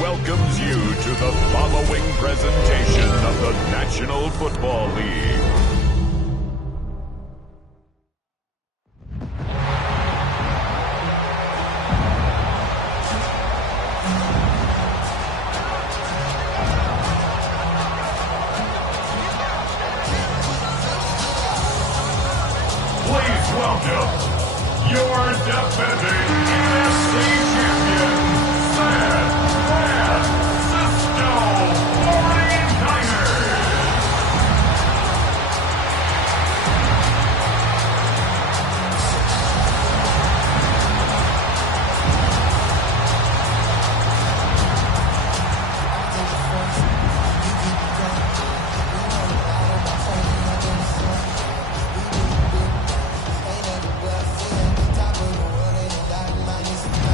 Welcomes you to the following presentation of the National Football League. Please welcome your defending NFC champion, San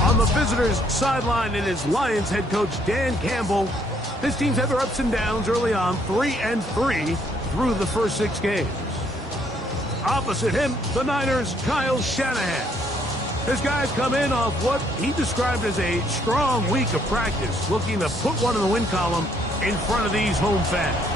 On the visitors' sideline, it is Lions head coach Dan Campbell. His teams had their ups and downs early on, 3-3 through the first 6 games. Opposite him, the Niners' Kyle Shanahan. His guys come in off what he described as a strong week of practice, looking to put one in the win column in front of these home fans.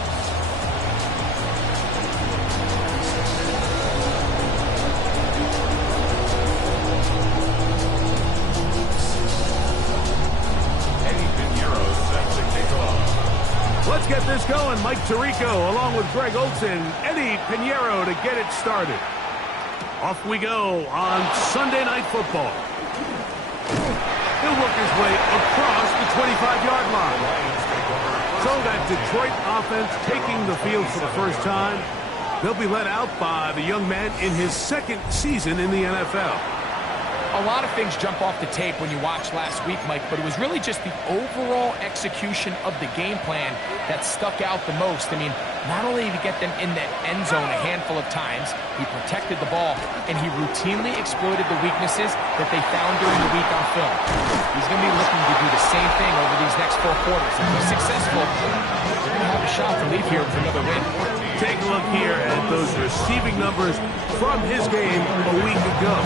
Let's get this going. Mike Tirico along with Greg Olson, Eddie Pinheiro to get it started. Off we go on Sunday Night Football. He'll work his way across the 25-yard line. So that Detroit offense taking the field for the first time. They'll be led out by the young man in his second season in the NFL. A lot of things jump off the tape when you watch last week, Mike, but it was really just the overall execution of the game plan that stuck out the most. I mean, not only did he get them in the end zone a handful of times, he protected the ball, and he routinely exploited the weaknesses that they found during the week on film. He's going to be looking to do the same thing over these next 4 quarters. If he's successful, they're going to have a shot to leave here with another win. Take a look here at those receiving numbers from his game a week ago.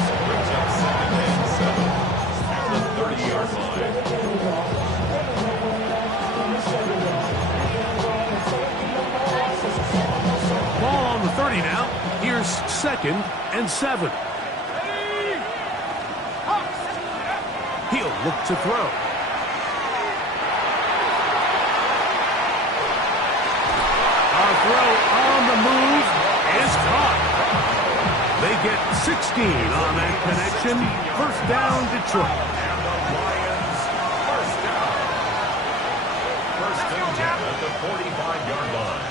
Ball on the 30 now. Here's 2nd and 7. He'll look to throw. Our throw on the move is caught. They get 16 on that connection. First down, Detroit. First and 10 at the 45-yard line.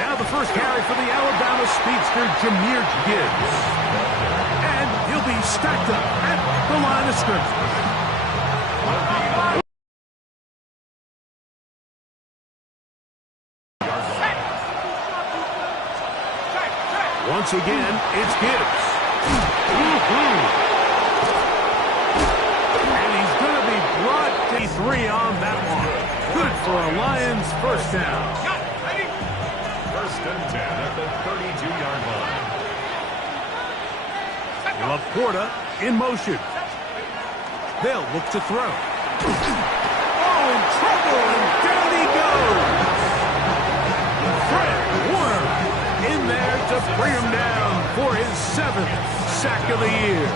Now the first carry for the Alabama speedster, Jahmyr Gibbs. And he'll be stacked up at the line of scrimmage. Once again, it's Gibbs. And he's going to be brought to 3 on that one. Good for a Lions first down. First and 10 at the 32-yard line. Laporta in motion. They'll look to throw. Oh, in trouble, and down he goes. Fred Warner in there to bring him down for his 7th sack of the year.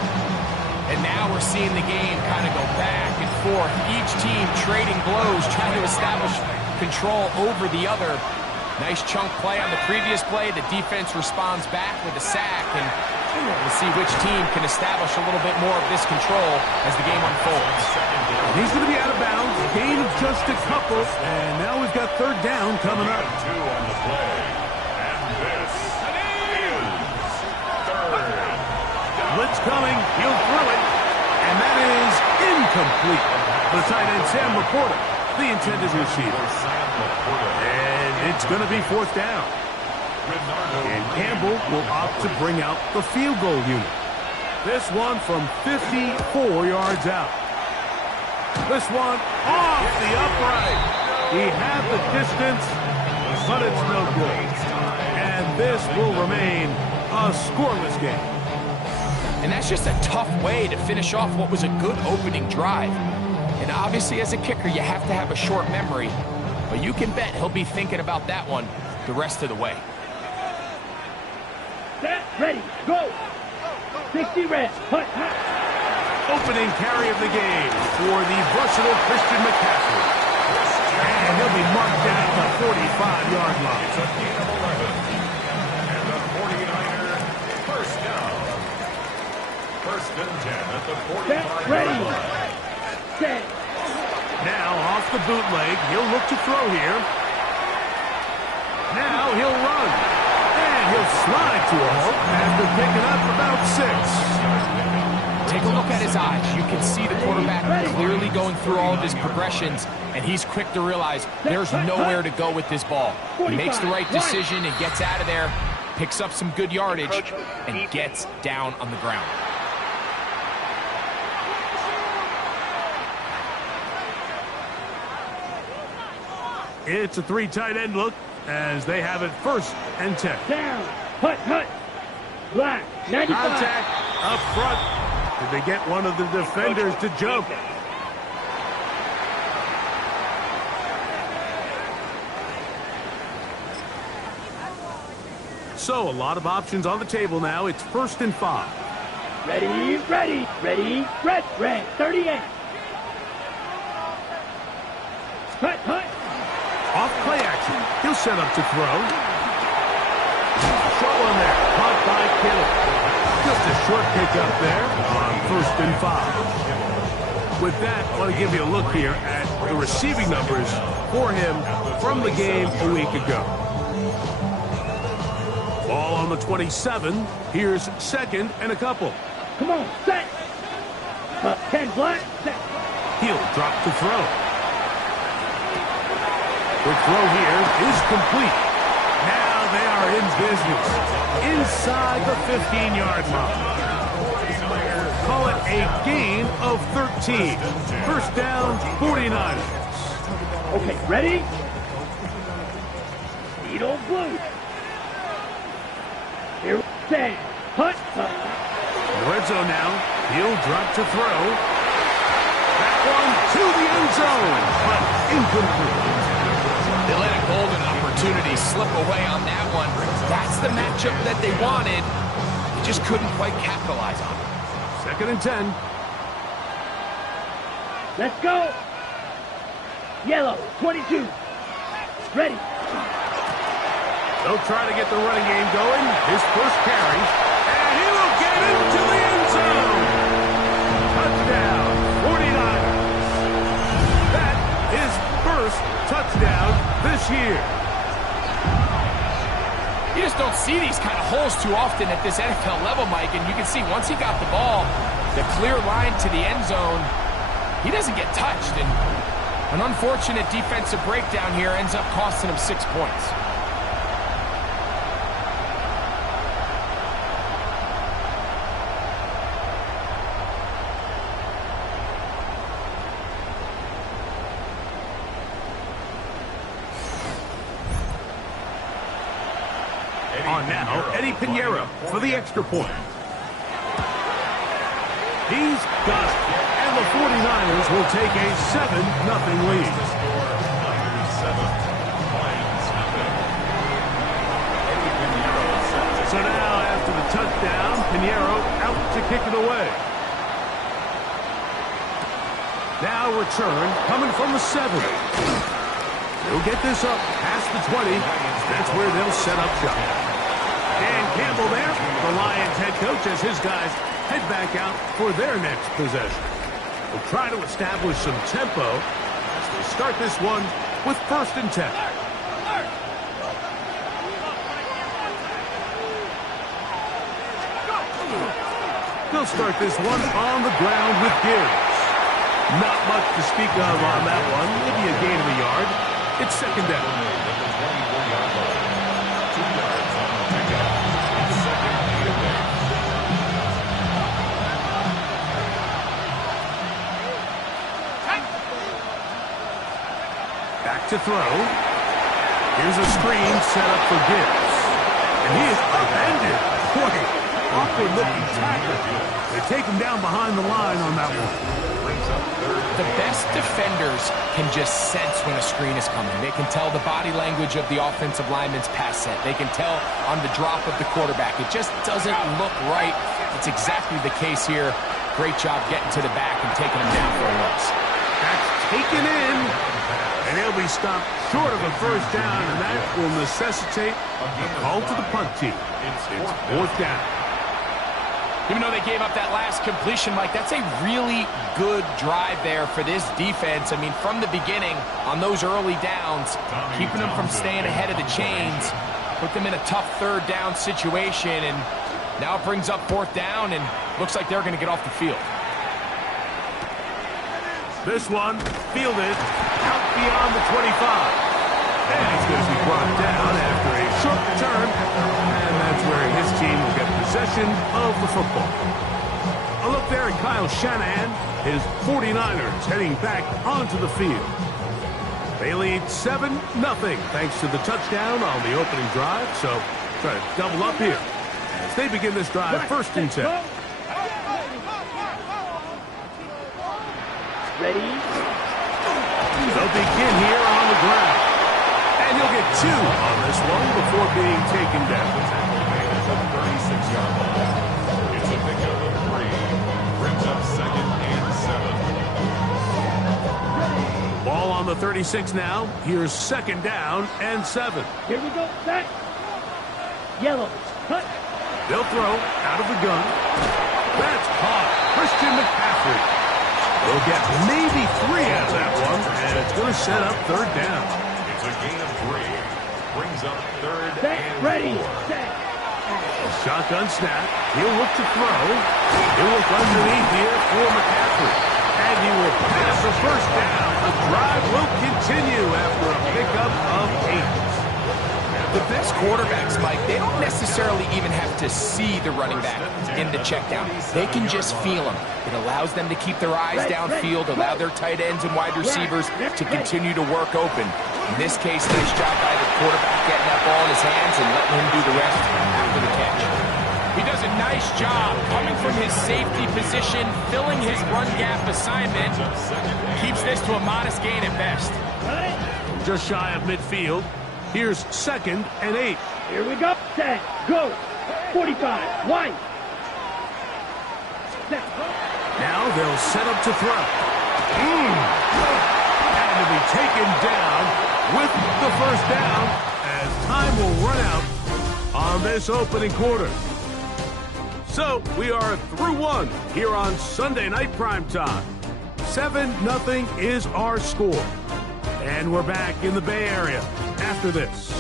And now we're seeing the game kind of go back and forth. Each team trading blows, trying to establish control over the other. Nice chunk play on the previous play. The defense responds back with a sack, and we'll see which team can establish a little bit more of this control as the game unfolds. He's going to be out of bounds. Gain of just a couple, and now we've got 3rd down coming up. 2 on the play. And this is 3rd down. Blitz coming. He'll throw it, and that is incomplete. The tight end, Sam Laporta, the intended receiver. And it's going to be 4th down. And Campbell will opt to bring out the field goal unit. This one from 54 yards out. This one off the upright. He had the distance, but it's no good. And this will remain a scoreless game. And that's just a tough way to finish off what was a good opening drive. And obviously, as a kicker, you have to have a short memory. But you can bet he'll be thinking about that one the rest of the way. Set, ready, go. 60 red, hut, hut. Opening carry of the game for the versatile Christian McCaffrey. And he'll be marked down at the 45-yard line. It's a gain of 11. And the 49er first down. 1st and 10 at the 45-yard line. Set. Now off the bootleg, he'll look to throw here. Now he'll run. And he'll slide to a halt after picking up about 6. Take a look at his eyes. You can see the quarterback clearly going through all of his progressions, and he's quick to realize there's nowhere to go with this ball. He makes the right decision and gets out of there, picks up some good yardage, and gets down on the ground. It's a 3 tight end look as they have it 1st and 10. Down, hut, hut. Black, 95. Contact up front. Did they get one of the defenders to jump? So a lot of options on the table now. It's 1st and 5. Ready, ready, ready, red, 38. Hut, hut. Off play action. He'll set up to throw. Short one there. Caught by Kittle. Just a short pickup there on 1st and 5. With that, I want to give you a look here at the receiving numbers for him from the game a week ago. Ball on the 27. Here's 2nd and a couple. Come on, set. 10 black, set. He'll drop to throw. The throw here is complete. Now they are in business. Inside the 15-yard line. Call it a gain of 13. 1st down, 49ers. Okay, ready? Needle blue. Here we stand. Hut, hut. Red zone now. He'll drop to throw. That one to the end zone, but incomplete. They let a golden opportunity slip away on that one. That's the matchup that they wanted. They just couldn't quite capitalize on it. 2nd and 10. Let's go. Yellow, 22. Ready. They'll try to get the running game going. His 1st carry. And he will get into the end zone. Touchdown, 49ers. That is 1st touchdown this year. You just don't see these kind of holes too often at this NFL level, Mike, and you can see once he got the ball, the clear line to the end zone, he doesn't get touched, and an unfortunate defensive breakdown here ends up costing him 6 points. On now, Eddie Pinheiro for the extra point. He's got it. And the 49ers will take a 7-0 lead. So now, after the touchdown, Pinheiro out to kick it away. Now return, coming from the 7. They'll get this up past the 20. That's where they'll set up shop. Dan Campbell there, the Lions head coach, as his guys head back out for their next possession. They'll try to establish some tempo as they start this one with 1st and 10. They'll start this one on the ground with Gibbs. Not much to speak of on that one. Maybe a gain of a yard. It's 2nd down. Back to throw. Here's a screen set up for Gibbs. And he is upended. Boy, awkward-looking tackle. They take him down behind the line on that one. The best defenders can just sense when a screen is coming. They can tell the body language of the offensive lineman's pass set. They can tell on the drop of the quarterback. It just doesn't look right. It's exactly the case here. Great job getting to the back and taking him down for a loss. That's taken in. And he'll be stopped short of a 1st down, and that will necessitate a call to the punt team. It's 4th down. Even though they gave up that last completion, Mike, that's a really good drive there for this defense. I mean, from the beginning, on those early downs, keeping them from staying ahead of the chains, put them in a tough 3rd down situation, and now it brings up 4th down, and looks like they're going to get off the field. This one fielded out beyond the 25. And he's going to be brought down after a short return, and that's where his team will get possession of the football. A look there at Kyle Shanahan, his 49ers heading back onto the field. They lead 7-0 thanks to the touchdown on the opening drive, so try to double up here as they begin this drive 1st and 10. Ready? They'll begin here on the ground. And he'll get 2 on this one before being taken down. It's a 36-yard ball. It's a pickup of 3. Brings up 2nd and 7. Ball on the 36 now. Here's 2nd down and 7. Here we go. Set. Yellow. Cut. They'll throw out of the gun. That's caught. Christian McCaffrey. They'll get maybe 3 out of that one, and it's going to set up 3rd down. It's a gain of 3. Brings up 3rd Set. and Ready. 4. Set. Shotgun snap. He'll look to throw. He'll look underneath here for McCaffrey. And he will pass the 1st down. The drive will continue after a pickup of 8. The best quarterbacks, Mike, they don't necessarily even have to see the running back in the check down. They can just feel him. It allows them to keep their eyes downfield, allow their tight ends and wide receivers to continue to work open. In this case, nice job by the quarterback getting that ball in his hands and letting him do the rest after the catch. He does a nice job coming from his safety position, filling his run gap assignment. Keeps this to a modest gain at best. Just shy of midfield. Here's 2nd and 8. Here we go. Set. Go. 45. Wide. Set. Now they'll set up to throw. And to be taken down with the 1st down as time will run out on this opening quarter. So we are through 1 here on Sunday Night Primetime. 7-0 is our score. And we're back in the Bay Area after this.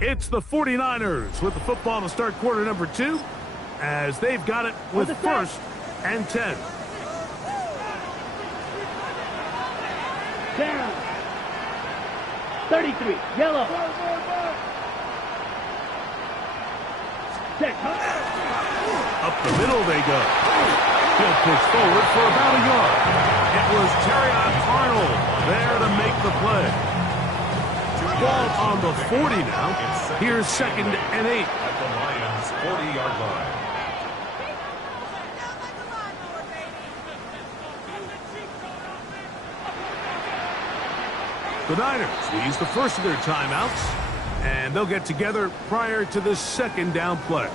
It's the 49ers with the football to start quarter number 2 as they've got it with 1st and 10. Down. 33. Yellow. Set. Up the middle they go. He'll push forward for about a yard. It was Arnold there to make the play. Ball on the 40 now. Here's 2nd and 8. At the Lions' 40-yard line. The Niners use the first of their timeouts, and they'll get together prior to the 2nd down play.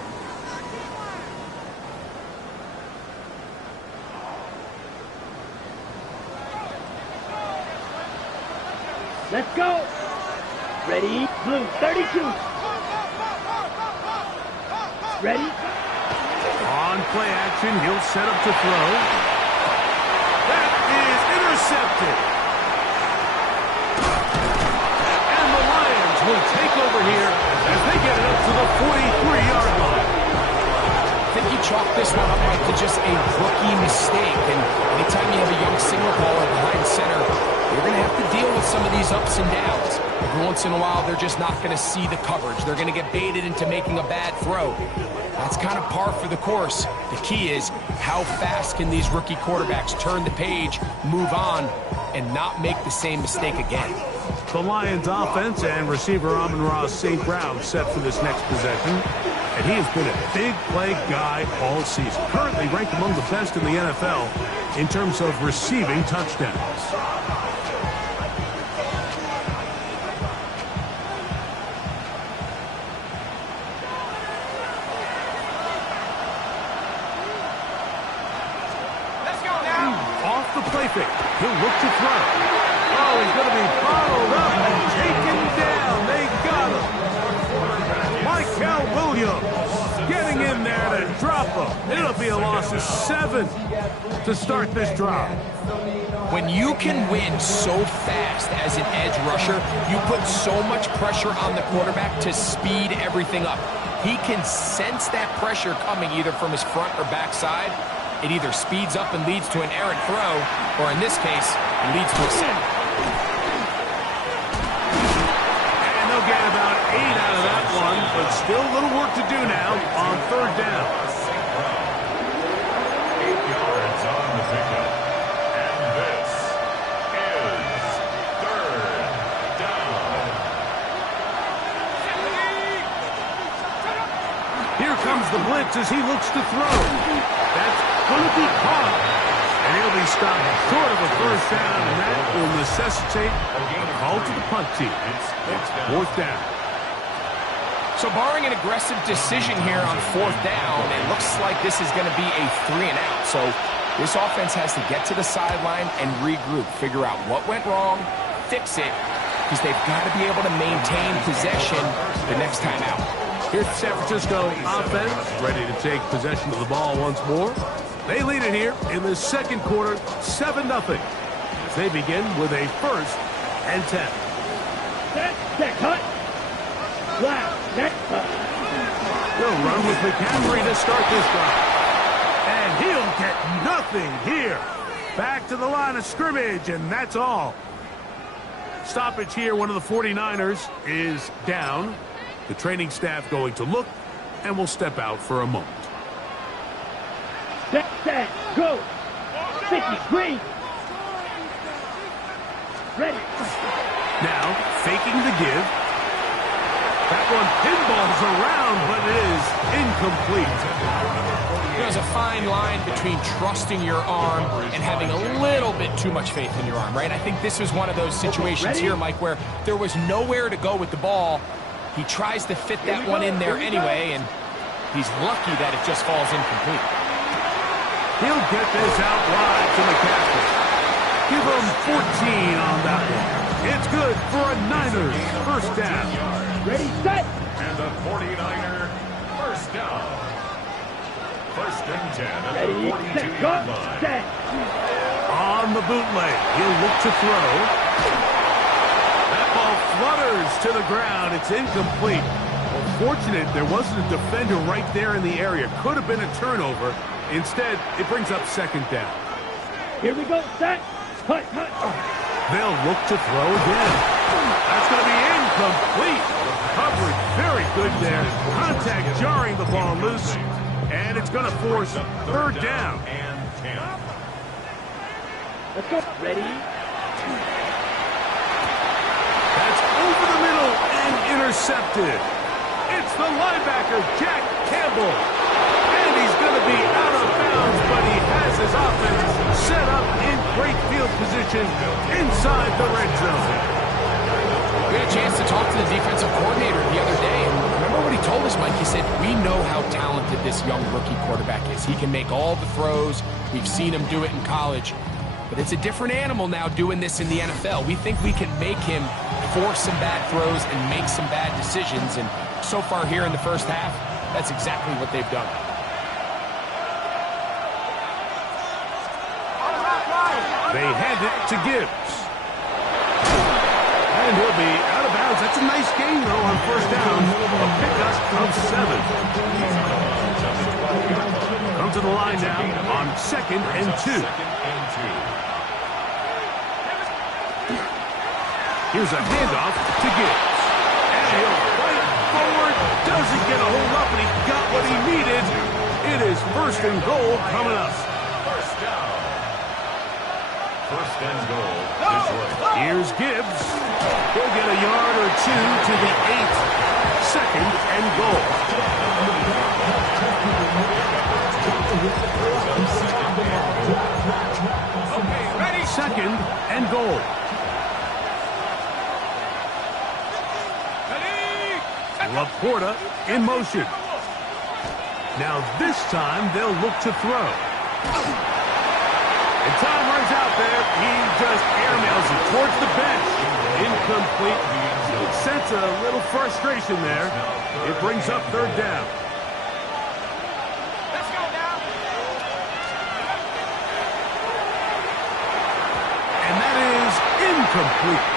Let's go. Ready, blue, 32. Ready. On play action, he'll set up to throw. That is intercepted. And the Lions will take over here as they get it up to the 43-yard line. I think you chalk this one up to just a rookie mistake. And anytime you have a young signal caller behind center, you're going to have to deal with some of these ups and downs. Every once in a while, they're just not going to see the coverage. They're going to get baited into making a bad throw. That's kind of par for the course. The key is how fast can these rookie quarterbacks turn the page, move on, and not make the same mistake again. The Lions offense and receiver Amon-Ra St. Brown set for this next possession. And he has been a big play guy all season. Currently ranked among the best in the NFL in terms of receiving touchdowns. He'll look to throw. Oh, he's going to be bottled up and taken down. They got him. Michael Williams getting in there to drop him. It'll be a loss of 7 to start this drive. When you can win so fast as an edge rusher, you put so much pressure on the quarterback to speed everything up. He can sense that pressure coming either from his front or back side. It either speeds up and leads to an errant throw, or in this case, it leads to a sack. And they'll get about 8 out of that one, but still a little work to do now on 3rd down. 8 yards on the pickup. And this is 3rd down. Here comes the blitz as he looks to throw. That's going to be caught. And he'll be stopped short of a first down, and that will necessitate a call to the punt team. It's 4th down. So barring an aggressive decision here on 4th down, it looks like this is going to be a 3-and-out. So this offense has to get to the sideline and regroup, figure out what went wrong, fix it, because they've got to be able to maintain possession the next time out. Here's the San Francisco offense, ready to take possession of the ball once more. They lead it here in the 2nd quarter, 7-0, as they begin with a 1st and 10. Set, cut. Last, next cut. They'll run with McCaffrey to start this drive. And he'll get nothing here. Back to the line of scrimmage, and that's all. Stoppage here, one of the 49ers is down. The training staff going to look, and will step out for a moment. Set, go. 50, green. Ready. Now, faking the give. That one pinballs around, but it is incomplete. There's a fine line between trusting your arm and having a little bit too much faith in your arm, right? I think this was one of those situations here, Mike, where there was nowhere to go with the ball. He tries to fit that one in there anyway, and he's lucky that it just falls incomplete. He'll get this out wide to McCaffrey. Give him 14 on that one. It's good for a Niners 1st down. Ready, set. And the 49er 1st down. 1st and 10 at the Ready, 42-yard line. set. On the bootleg, he'll look to throw. That ball flutters to the ground. It's incomplete. Well, fortunate there wasn't a defender right there in the area. Could have been a turnover. Instead, it brings up 2nd down. Here we go, set. Cut. They'll look to throw again. That's going to be incomplete. Coverage very good there. Contact jarring the ball loose. And it's going to force 3rd down. And 10. Let's go. Ready? That's over the middle and intercepted. It's the linebacker, Jack Campbell. And he's going to be out of bounds, but he has his offense set up in great field position inside the red zone. We had a chance to talk to the defensive coordinator the other day, and remember what he told us, Mike? He said, we know how talented this young rookie quarterback is. He can make all the throws. We've seen him do it in college. But it's a different animal now doing this in the NFL. We think we can make him force some bad throws and make some bad decisions, and so far here in the first half, that's exactly what they've done. They hand it to Gibbs. And he'll be out of bounds. That's a nice gain, though, on first down. A pickup of 7. Come to the line now on 2nd and 2. Here's a handoff to Gibbs. And he'll fight forward. Doesn't get a hold up, but he got what he needed. It is 1st and goal coming up. First down. 1st and goal. Here's Gibbs. He'll get a yard or 2 to the 8. 2nd and goal. Okay, ready? 2nd and goal. Laporta in motion. Now this time they'll look to throw. And time runs out there. He just airmails it towards the bench. Incomplete. You can sense a little frustration there. It brings up 3rd down. Let's go now. And that is incomplete.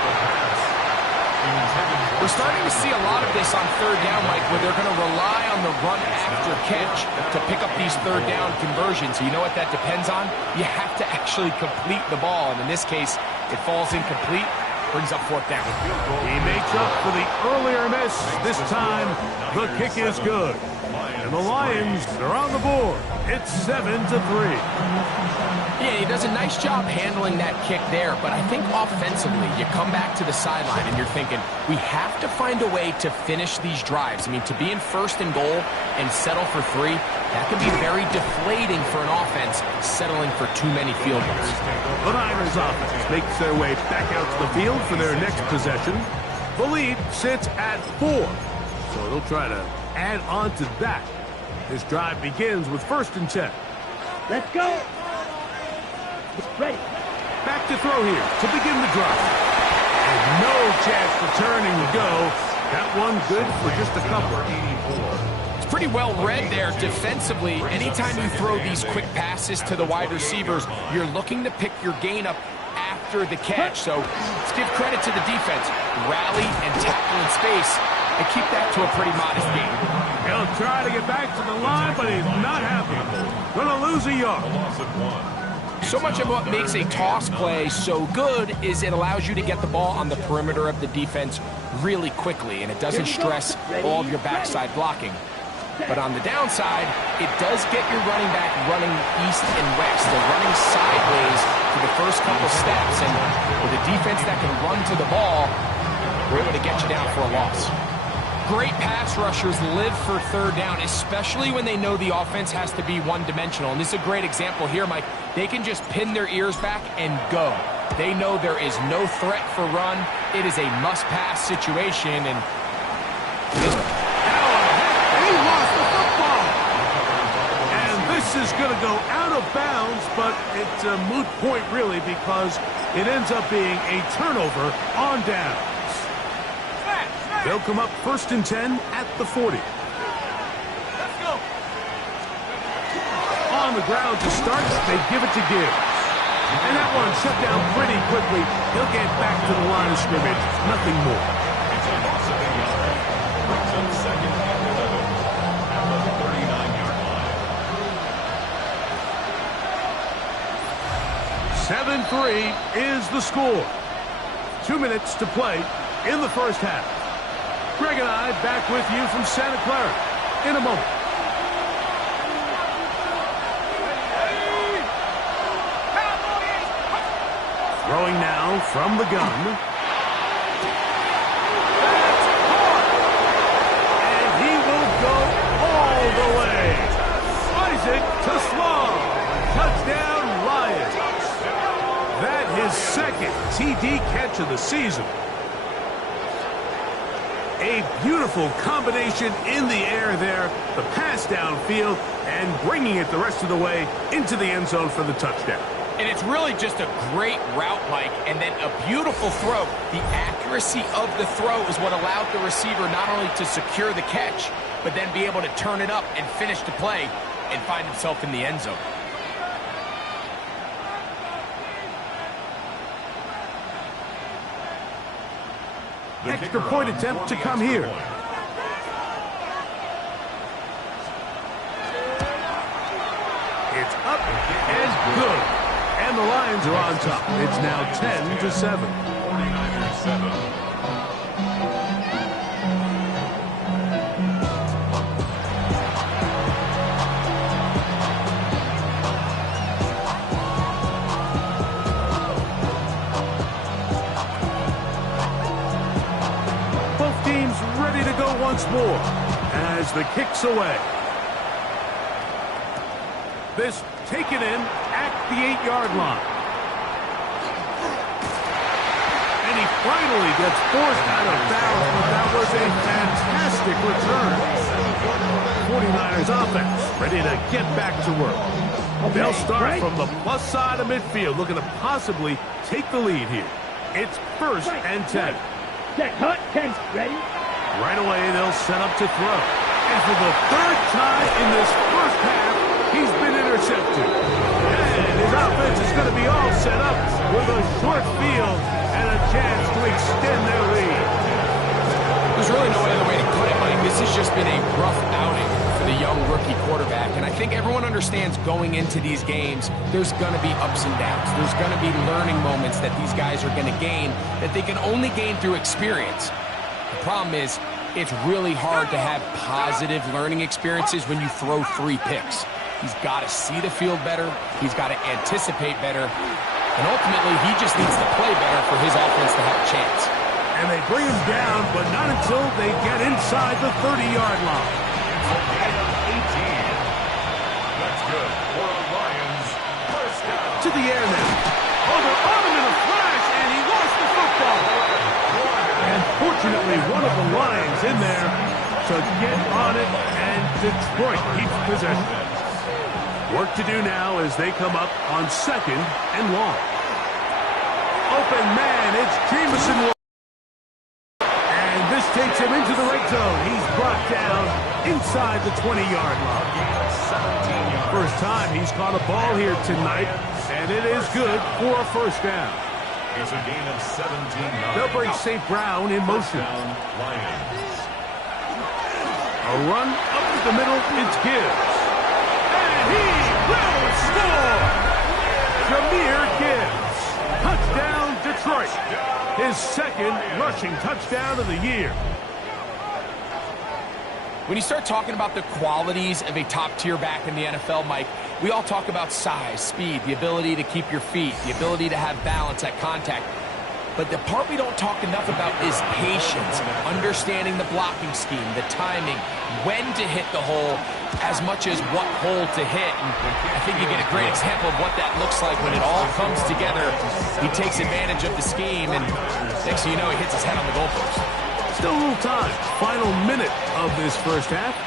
We're starting to see a lot of this on 3rd down, Mike, where they're going to rely on the run after catch to pick up these 3rd down conversions. You know what that depends on? You have to actually complete the ball, and in this case, it falls incomplete, brings up 4th down. He makes up for the earlier miss. This time, the kick is good. And the Lions are on the board. It's 7-3. Yeah, he does a nice job handling that kick there, but I think offensively, you come back to the sideline and you're thinking, we have to find a way to finish these drives. I mean, to be in 1st and goal and settle for 3, that can be very deflating for an offense settling for too many field goals. The Niners offense makes their way back out to the field for their next possession. The lead sits at 4, so they'll try to add on to that. This drive begins with 1st and 10. Let's go. Ready. Back to throw here to begin the drive. And no chance for turning to go. That one good for just a couple. It's pretty well read there defensively. Anytime you throw these quick passes to the wide receivers, you're looking to pick your gain up after the catch. So let's give credit to the defense. Rally and tackle in space and keep that to a pretty modest gain. He'll try to get back to the line, but he's not happy. Gonna lose a yard. So much of what makes a toss play so good is it allows you to get the ball on the perimeter of the defense really quickly, and it doesn't stress all of your backside blocking. But on the downside, it does get your running back running east and west. They're running sideways for the first couple steps, and with a defense that can run to the ball, we're able to get you down for a loss. Great pass rushers live for 3rd down, especially when they know the offense has to be one-dimensional. And this is a great example here, Mike. They can just pin their ears back and go. They know there is no threat for run. It is a must-pass situation, and He lost the football. And this is going to go out of bounds, but it's a moot point, really, because it ends up being a turnover on downs. They'll come up 1st and 10 at the 40. let's go. On the ground to start, they give it to Gibbs. And that one shut down pretty quickly. He'll get back to the line of scrimmage. Nothing more. It's a loss of a yard. Brings up 2nd and 11 at the 39-yard line. 7-3 is the score. 2 minutes to play in the first half. Greg and I back with you from Santa Clara in a moment. Throwing now from the gun. And he will go all the way. Isaac to Sloan. Touchdown, Lions. That his second TD catch of the season. A beautiful combination in the air there. The pass downfield and bringing it the rest of the way into the end zone for the touchdown. And it's really just a great route, Mike, and then a beautiful throw. The accuracy of the throw is what allowed the receiver not only to secure the catch, but then be able to turn it up and finish the play and find himself in the end zone. Extra point attempt to come here. It's up and good. And the Lions are on top. It's now 10-7. 49ers 7. Both teams ready to go once more as the kick's away. This taken in at the 8-yard line. And he finally gets forced out of bounds, but that was a fantastic return. 49ers offense ready to get back to work. They'll start from the plus side of midfield, looking to possibly take the lead here. It's 1st and 10. Set, hut, 10, ready? Right away, they'll set up to throw. And for the 3rd time in this first half, he's been intercepted. And his offense is going to be all set up with a short field and a chance to extend their lead. There's really no other way to put it, Mike. This has just been a rough outing for the young rookie quarterback. And I think everyone understands going into these games, there's going to be ups and downs. There's going to be learning moments that these guys are going to gain that they can only gain through experience. The problem is, it's really hard to have positive learning experiences when you throw 3 picks. He's got to see the field better. He's got to anticipate better. And ultimately, he just needs to play better for his offense to have a chance. And they bring him down, but not until they get inside the 30-yard line. 18. That's good for the Lions. First down. To the air now. Over on him in a flash, and he lost the football. And fortunately, one of the Lions in there to get on it, and Detroit keeps possession. Work to do now as they come up on 2nd and long. Open man, it's Jameson. And this takes him into the red zone. He's brought down inside the 20-yard line. 17 yards. First time he's caught a ball here tonight, and it is good for a first down. It's a gain of 17 yards. They'll bring St. Brown in motion. Down, Lions. A run up the middle, it's Gibbs. And he will score! Jahmyr Gibbs. Touchdown, Detroit. His 2nd rushing touchdown of the year. When you start talking about the qualities of a top-tier back in the NFL, Mike, we all talk about size, speed, the ability to keep your feet, the ability to have balance at contact. But the part we don't talk enough about is patience, understanding the blocking scheme, the timing, when to hit the hole, as much as what hole to hit. And I think you get a great example of what that looks like when it all comes together. He takes advantage of the scheme, and next thing you know, he hits his head on the goalpost. Still a little time. Final minute of this first half.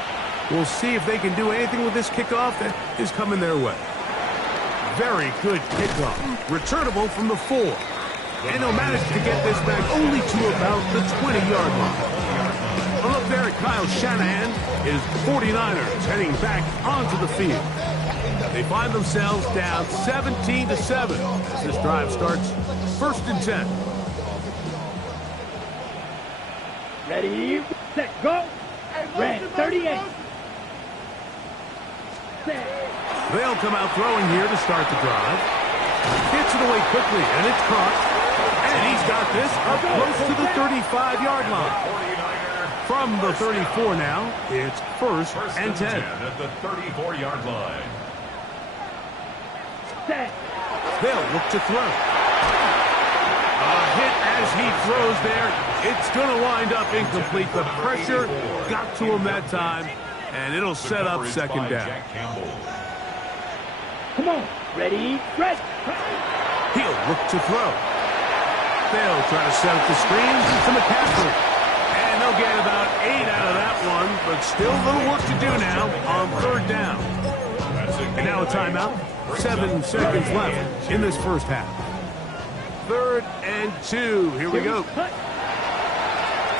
We'll see if they can do anything with this kickoff that is coming their way. Very good kickoff. Returnable from the 4. And he'll manage to get this back only to about the 20-yard line. A look there at Kyle Shanahan. His 49ers heading back onto the field. They find themselves down 17-7 as this drive starts 1st and 10. Ready, set, go. Red, 38. Set. They'll come out throwing here to start the drive. Gets it away quickly, and it's caught. And he's got this up close to the 35-yard line. From the 34 now, it's 1st and 10. At the 34-yard line. Set. They'll look to throw. hit as he throws there. It's going to wind up incomplete. The pressure got to him that time, and it'll set up second down. Come on. Ready, Fred. He'll look to throw. They'll try to set up the screen to McCaffrey. And they'll get about 8 out of that one, but still a little work to do now on third down. And now a timeout. 7 seconds left in this first half. 3rd and 2. Here we go.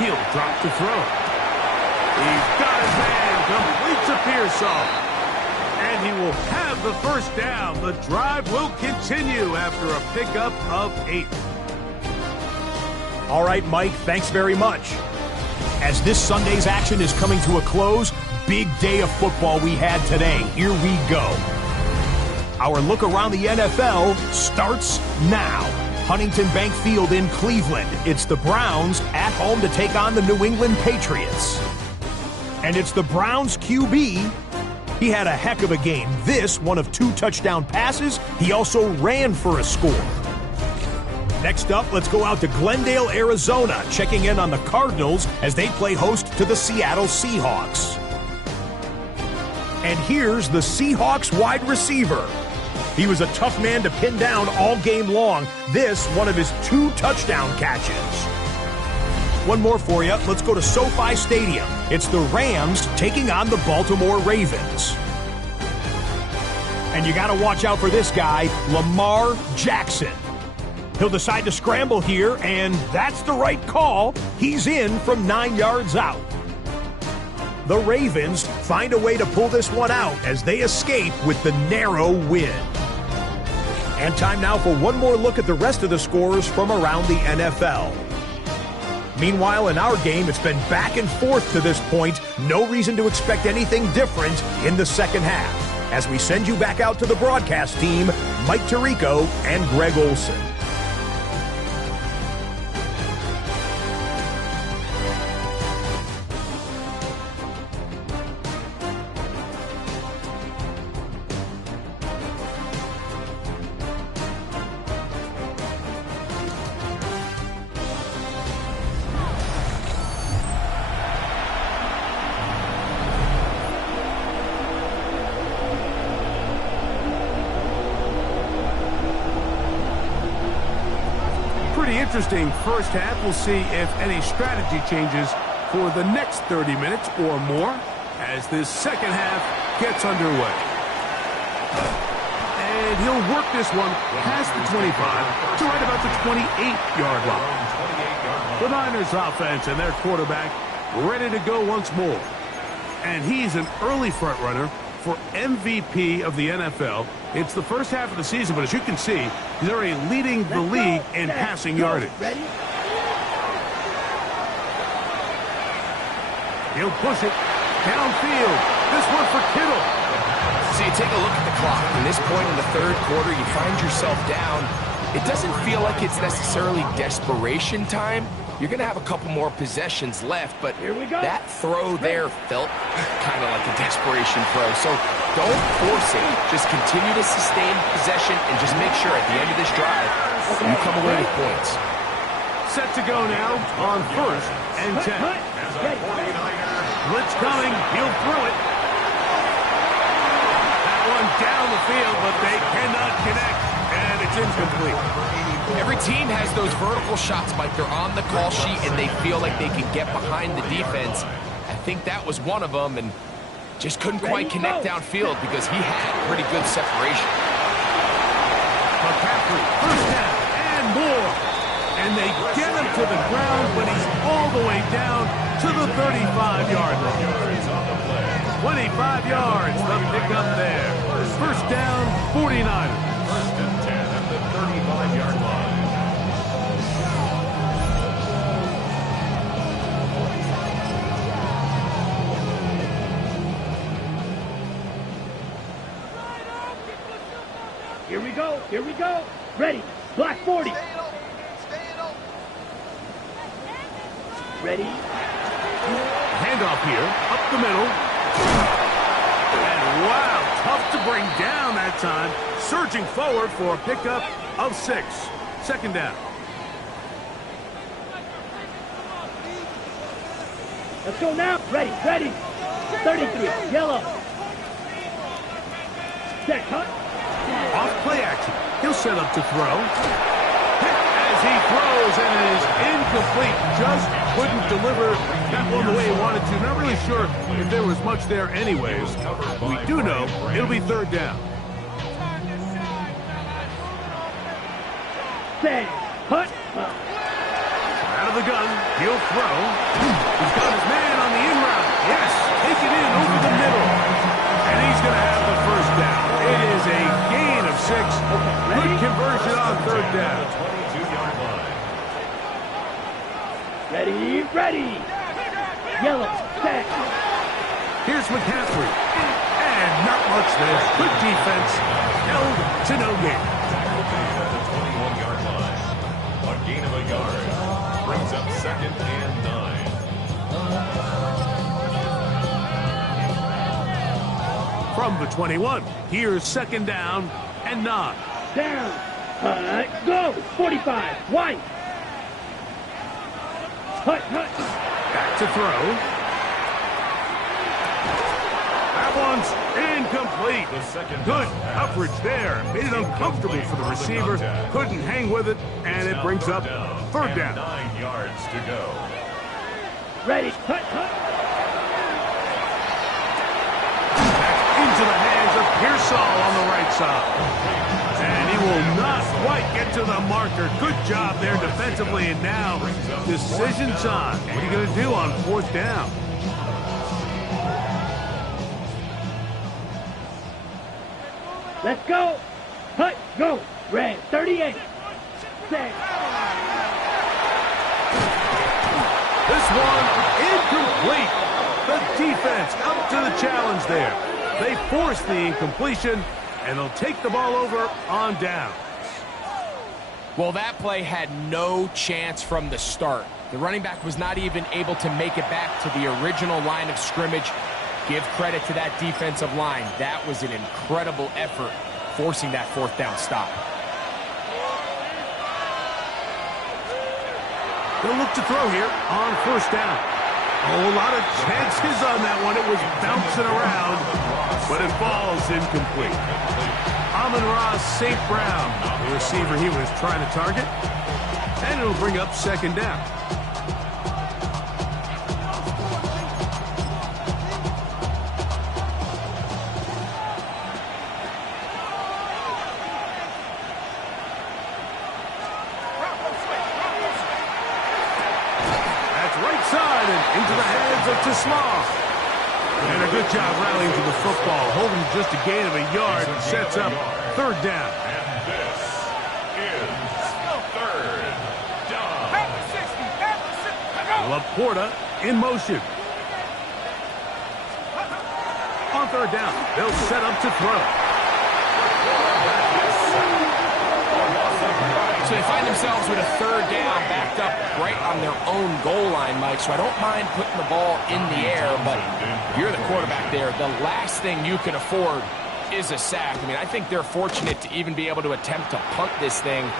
He'll drop to throw. He's got his man. Completes a Pearsall. And he will have the first down. The drive will continue after a pickup of 8. All right, Mike, thanks very much. As this Sunday's action is coming to a close, big day of football we had today. Here we go. Our look around the NFL starts now. Huntington Bank Field in Cleveland. It's the Browns at home to take on the New England Patriots. And it's the Browns QB. He had a heck of a game. This, one of 2 touchdown passes. He also ran for a score. Next up, let's go out to Glendale, Arizona, checking in on the Cardinals as they play host to the Seattle Seahawks. And here's the Seahawks wide receiver. He was a tough man to pin down all game long. This, one of his 2 touchdown catches. One more for you. Let's go to SoFi Stadium. It's the Rams taking on the Baltimore Ravens. And you got to watch out for this guy, Lamar Jackson. He'll decide to scramble here, and that's the right call. He's in from 9 yards out. The Ravens find a way to pull this one out as they escape with the narrow win. And time now for one more look at the rest of the scores from around the NFL. Meanwhile, in our game, it's been back and forth to this point. No reason to expect anything different in the second half. As we send you back out to the broadcast team, Mike Tirico and Greg Olson. Interesting first half. We'll see if any strategy changes for the next 30 minutes or more as this second half gets underway. And he'll work this one past the 25 to right about the 28-yard line. The Niners offense and their quarterback ready to go once more. And he's an early front runner for MVP of the NFL. It's the first half of the season, but as you can see, he's already leading the league in passing yardage. He'll push it downfield. This one for Kittle. So you take a look at the clock. From this point in the third quarter, you find yourself down. It doesn't feel like it's necessarily desperation time. You're going to have a couple more possessions left, but that throw there felt kind of like a desperation throw. So don't force it. Just continue to sustain possession and just make sure at the end of this drive, you come away with points. Set to go now on 1st and 10. Blitz coming. He'll throw it. That one down the field, but they cannot connect, and it's incomplete. Every team has those vertical shots, Mike. They're on the call sheet, and they feel like they can get behind the defense. I think that was one of them, and just couldn't quite connect downfield because he had pretty good separation. McCaffrey, first down, and more. And they get him to the ground, but he's all the way down to the 35-yard line. 25 yards, the pickup there. First down, 49ers. First and 10 at the 35-yard line. Here we go. Here we go. Ready. Black 40. Ready. Handoff here, up the middle. And wow, tough to bring down that time. Surging forward for a pickup of 6. Second down. Let's go now. Ready, ready. 33, yellow. Set, cut. Off play action. He'll set up to throw. As he throws, and it is incomplete. Just couldn't deliver that one the way he wanted to. Not really sure if there was much there anyways. We do know it'll be third down. Set, cut. Out of the gun, he'll throw. He's got his man on the in route. Yes, take it in over the middle. And he's going to have the first down. It is a gain of 6. Good conversion on third down. 22-yard line. Ready, ready. Yellow, set. Here's McCaffrey. And not much there. Good defense. Held to no gain. At the 21-yard line. A gain of a yard. Brings up 2nd and 9. From the 21, here's 2nd down and 9. Down. Go. 45. White. Hut, hut. Back to throw. That one's incomplete. The second Good down pass. coverage there. Made it uncomfortable for the receiver. Couldn't hang with it, and it brings up third down. 9 yards to go. Ready. Hut, hut. Into the hands of Pearsall on the right side. And he will not quite get to the marker. Good job there defensively, and now decision time. What are you going to do on 4th down? Let's go. Hut, go. Red, 38. Set. This one incomplete. The defense up to the challenge there. They force the incompletion, and they'll take the ball over on downs. Well, that play had no chance from the start. The running back was not even able to make it back to the original line of scrimmage. Give credit to that defensive line. That was an incredible effort, forcing that 4th down stop. They'll look to throw here on 1st down. Oh, a lot of chances on that one. It was bouncing around, but it falls incomplete. Amon-Ra St. Brown, the receiver he was trying to target, and it'll bring up 2nd down. Into the hands of Tisslaw. And a good job rallying to the football. Holding just a gain of a yard. Sets up 3rd down. And this is 3rd down. Laporta in motion. On 3rd down, they'll set up to throw. So they find themselves with a 3rd down backed up right on their own goal line, Mike. So I don't mind putting the ball in the air, but you're the quarterback there. The last thing you can afford is a sack. I mean, I think they're fortunate to even be able to attempt to punt this thing,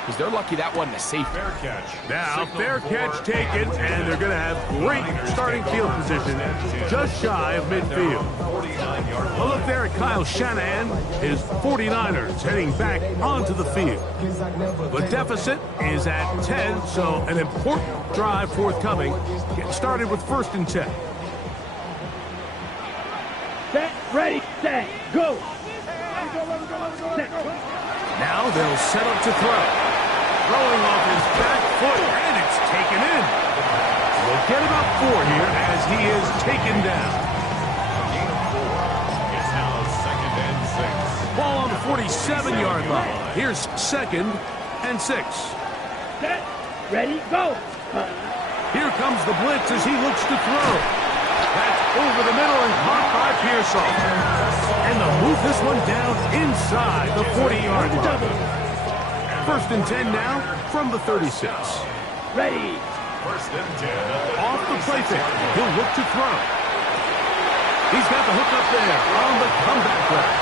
because they're lucky that wasn't a safety. Fair catch. Now, fair catch taken, and they're going to have great starting field position just shy of midfield. A look there at Kyle Shanahan, his 49ers heading back onto the field. The deficit is at 10, so an important drive forthcoming. Get started with 1st and 10. Set, ready, set, go. Set. Now they'll set up to throw. Throwing off his back foot, and it's taken in. We'll get about 4 here as he is taken down. Gain of 4. It's now 2nd and 6. Ball on the 47-yard line. Here's 2nd and 6. Set, ready, go. Here comes the blitz as he looks to throw. That's over the middle and caught by Pearsall. And they'll move this one down inside the 40-yard line. 1st and 10 now from the 36. Ready. 1st and 10. Off the play fake. He'll look to throw. He's got the hook up there on the comeback route.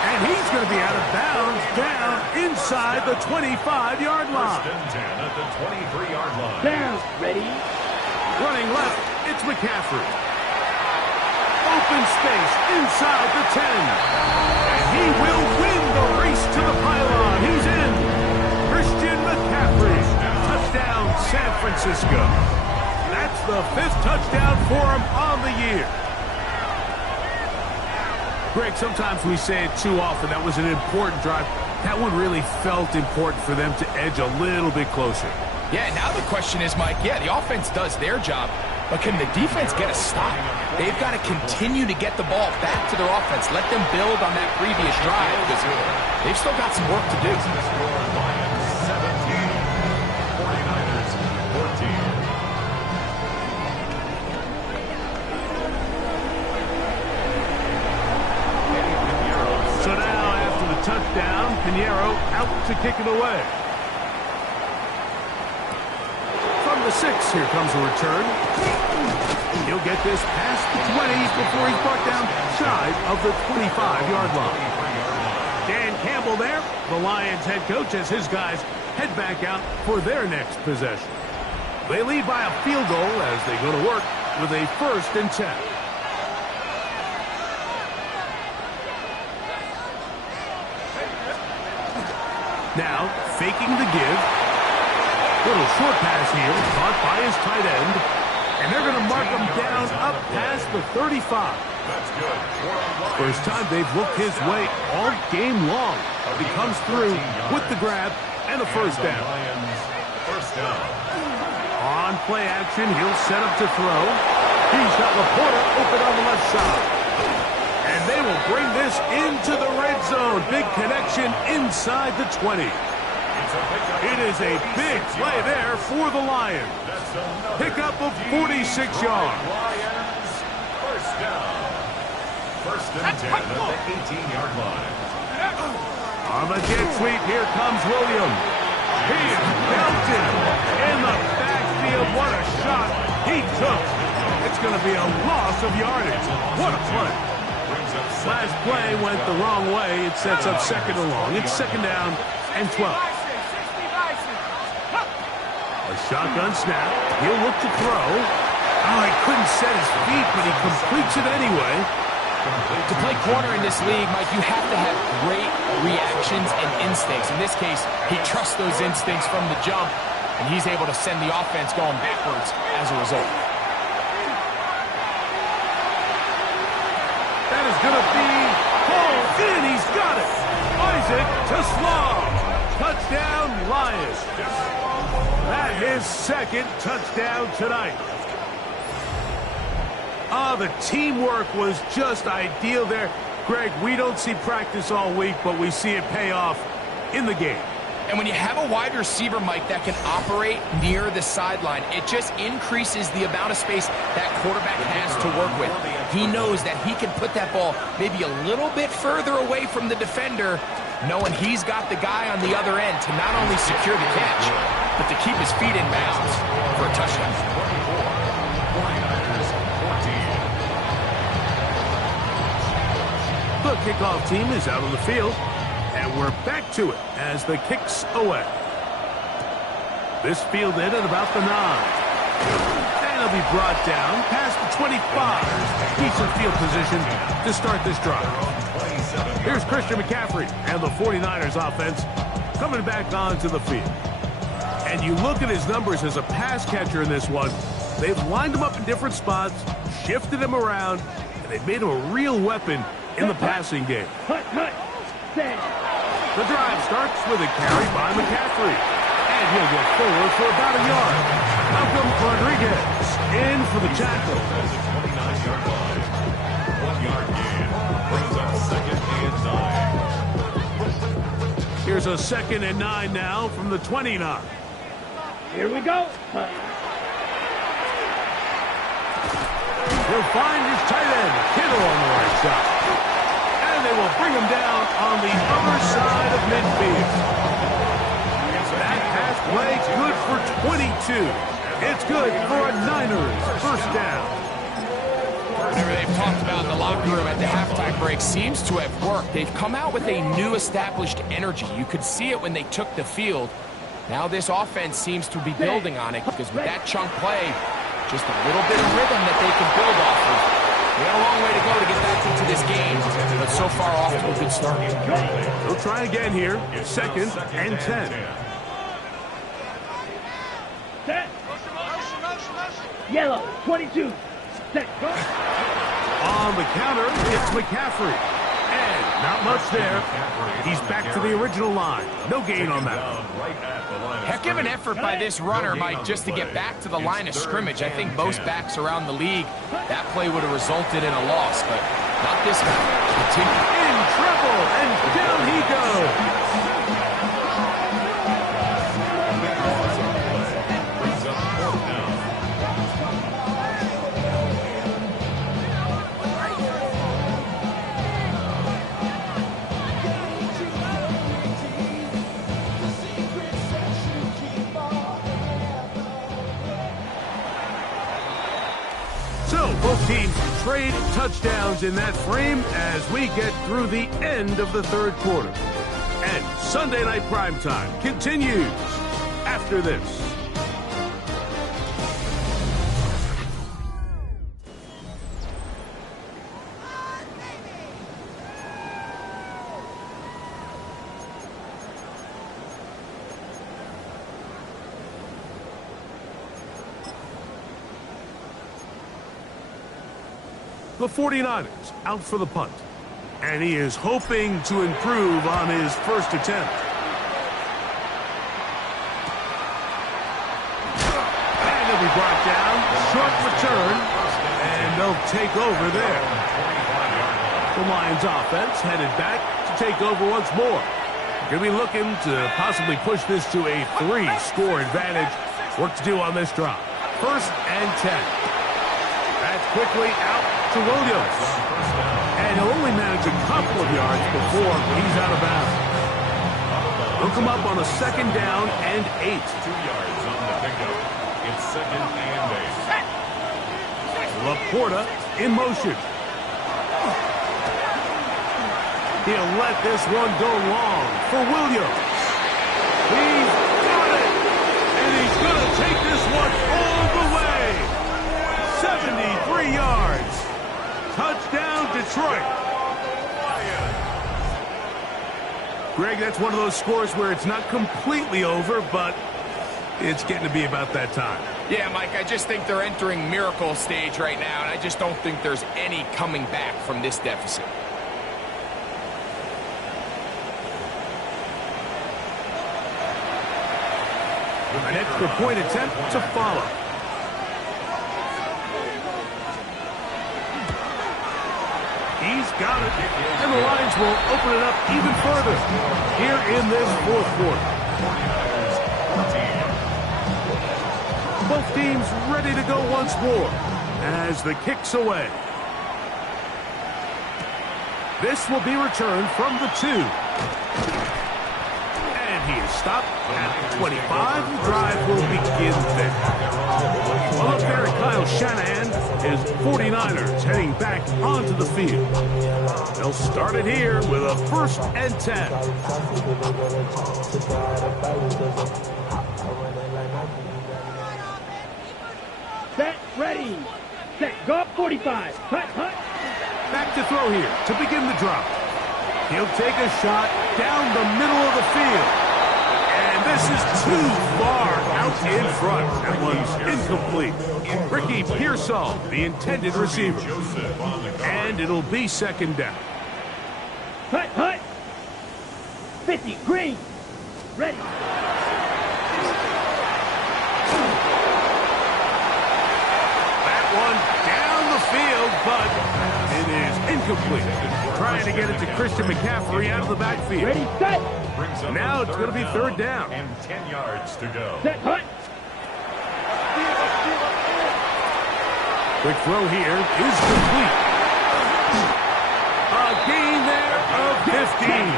And he's going to be out of bounds down inside the 25-yard line. 1st and 10 at the 23-yard line. Down, ready. Running left It's McCaffrey. Open space inside the 10. And he will win the race to the pylon. He's in. Christian McCaffrey. Touchdown, San Francisco. That's the 5th touchdown for him on the year. Greg, sometimes we say it too often. That was an important drive. That one really felt important for them to edge a little bit closer. Yeah, now the question is, Mike, yeah, the offense does their job, but can the defense get a stop? They've got to continue to get the ball back to their offense. Let them build on that previous drive because they've still got some work to do. Lions 17, 49ers 14. So now, after the touchdown, Pinheiro out to kick it away. From the 6, here comes a return. He'll get this past the 20s before he's brought down shy of the 25-yard line. Dan Campbell there, the Lions head coach, as his guys head back out for their next possession. They lead by a field goal as they go to work with a 1st and 10. Now, faking the give. Little short pass here, caught by his tight end. And they're going to mark him down up past the 35. That's good. First time they've looked his way all game long. He comes through with the grab and a 1st down. Lions, 1st down. On play action, he'll set up to throw. He's got Laporta open on the left side. And they will bring this into the red zone. Big connection inside the 20. It is a big play there for the Lions. Pickup of 46 yards. Lions, 1st down. 1st and 10 at the 18-yard line. On the jet sweep, here comes Williams. He is belted in the backfield. What a shot he took. It's going to be a loss of yardage. What a play. Last play went the wrong way. It sets up 2nd and long. It's 2nd down and 12. A shotgun snap. He'll look to throw. Oh, he couldn't set his feet, but he completes it anyway. To play corner in this league, Mike, you have to have great reactions and instincts. In this case, he trusts those instincts from the jump, and he's able to send the offense going backwards as a result. That is going to be hauled in. He's got it. Isaac to Slaw. Touchdown, Lions. That is 2nd touchdown tonight. The teamwork was just ideal there. Greg, we don't see practice all week, but we see it pay off in the game. And when you have a wide receiver, Mike, that can operate near the sideline, it just increases the amount of space that quarterback has to work with. He knows that he can put that ball maybe a little bit further away from the defender, knowing he's got the guy on the other end to not only secure the catch, but to keep his feet in bounds for a touchdown. The kickoff team is out on the field, and we're back to it as the kick's away. This fielded at about the 9. And he'll be brought down past the 25. Decent field position to start this drive. Here's Christian McCaffrey and the 49ers offense coming back onto the field. And you look at his numbers as a pass catcher in this one. They've lined him up in different spots, shifted him around, and they've made him a real weapon in the passing game. The drive starts with a carry by McCaffrey. And he'll get forward for about a yard. Malcolm Rodriguez in for the tackle. That's a 29-yard line. 1-yard gain. Brings up 2nd and 9. Here's a 2nd and 9 now from the 29. Here we go. He'll find his tight end, Kittle, on the right side. And they will bring him down on the other side of midfield. That pass play good for 22. It's good for a Niners 1st down. Whatever they've talked about in the locker room at the halftime break seems to have worked. They've come out with a new established energy. You could see it when they took the field. Now this offense seems to be building on it because with that chunk play, Just a little bit of rhythm that they can build off of. They got a long way to go to get back into this game, but so far off to a good start. They'll try again here. 2nd and 10. Set. Yellow, 22. Set, go. On the counter, it's McCaffrey. And not much there. He's back to the original line. No gain on that. Heck of an effort by this runner, Mike, just to get back to the line of scrimmage. I think most backs around the league, that play would have resulted in a loss, but not this one. In trouble, and down he goes. So, both teams trade touchdowns in that frame as we get through the end of the third quarter. And Sunday Night Primetime continues after this. The 49ers out for the punt. And he is hoping to improve on his first attempt. And he'll be brought down. Short return. And they'll take over there. The Lions offense headed back to take over once more. Going to be looking to possibly push this to a 3-score advantage. Work to do on this drive. 1st and 10. That's quickly out to Williams. And he'll only manage a couple of yards before he's out of bounds. He'll come up on a 2nd down and 8. 2 yards on the pickup. It's 2nd and 8. Laporta in motion. He'll let this one go long for Williams. He's got it. And he's going to take this one all the way. 73 yards. Touchdown, Detroit. Greg, that's one of those scores where it's not completely over, but it's getting to be about that time. Yeah, Mike, I just think they're entering miracle stage right now, and I just don't think there's any coming back from this deficit. An extra point attempt to follow. He's got it, and the Lions will open it up even further here in this fourth quarter. Both teams ready to go once more as the kick's away. This will be returned from the 2. And he is stopped at the 25. The drive will begin there. Well, up there at Kyle Shanahan, his 49ers heading back onto the field. They'll start it here with a 1st and 10. Set, ready. Set, go 45. Hut, hut. Back to throw here to begin the drive. He'll take a shot down the middle of the field. And this is too far out in front. That one's incomplete. Ricky Pearsall, the intended receiver. And it'll be 2nd down. Hut, hut. 50, green. Ready. That one down the field, but it is incomplete. Trying to get it to Christian McCaffrey out of the backfield. Ready, set. Now it's going to be 3rd down. And 10 yards to go. Set, hut. Quick throw here is complete. A gain there of 15.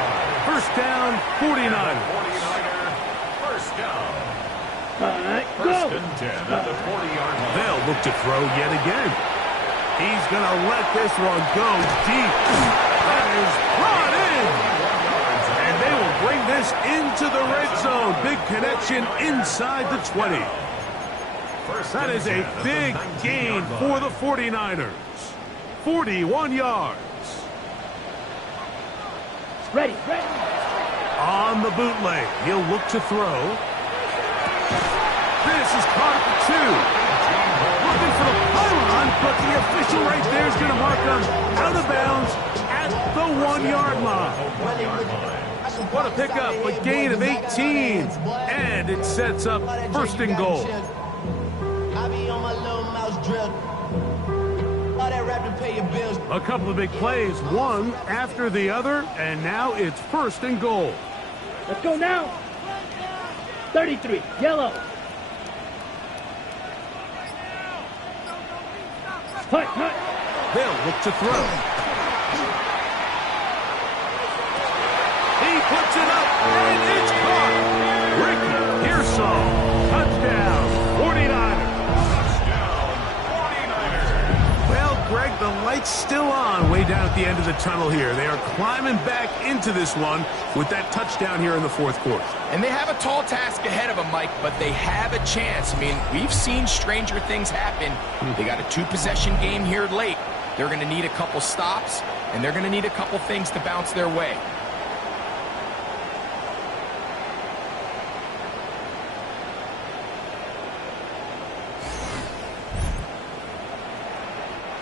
1st down, 49ers. 1st down. All right, 1st go. and 10 at the 40-yard line. They'll look to throw yet again. He's going to let this one go deep. That is brought in. And they will bring this into the red zone. Big connection inside the 20. That is a big gain for the 49ers. 41 yards. Ready, ready. On the bootleg, he'll look to throw. This is caught at the 2. Looking for the pylon, but the official right there is going to mark him out of bounds at the 1-yard line. What a pickup, a gain of 18. And it sets up first and goal. A couple of big plays, one after the other, and now it's first and goal. Let's go now. 33, yellow. Hut, hut. They'll look to throw. He puts it up, and it's caught. Ricky Pearsall, touchdown, 49ers. Well, Greg, the light's still on way down at the end of the tunnel here. They are climbing back into this one with that touchdown here in the fourth quarter. And they have a tall task ahead of them, Mike, but they have a chance. I mean, we've seen stranger things happen. They got a 2-possession game here late. They're going to need a couple stops, and they're going to need a couple things to bounce their way.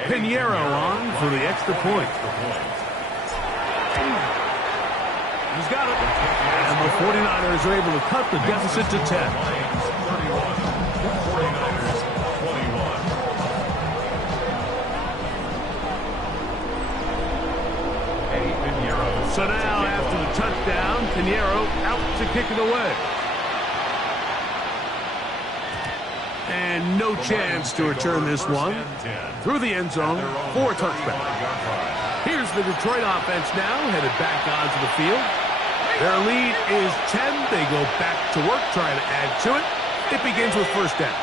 Pinheiro on for the extra point. He's got it. And the 49ers are able to cut the deficit to 10. So now, after the touchdown, Pinheiro out to kick it away. And no chance to return this one through the end zone for a touchback. Here's the Detroit offense now, headed back onto the field. Their lead is 10. They go back to work, trying to add to it. It begins with first down.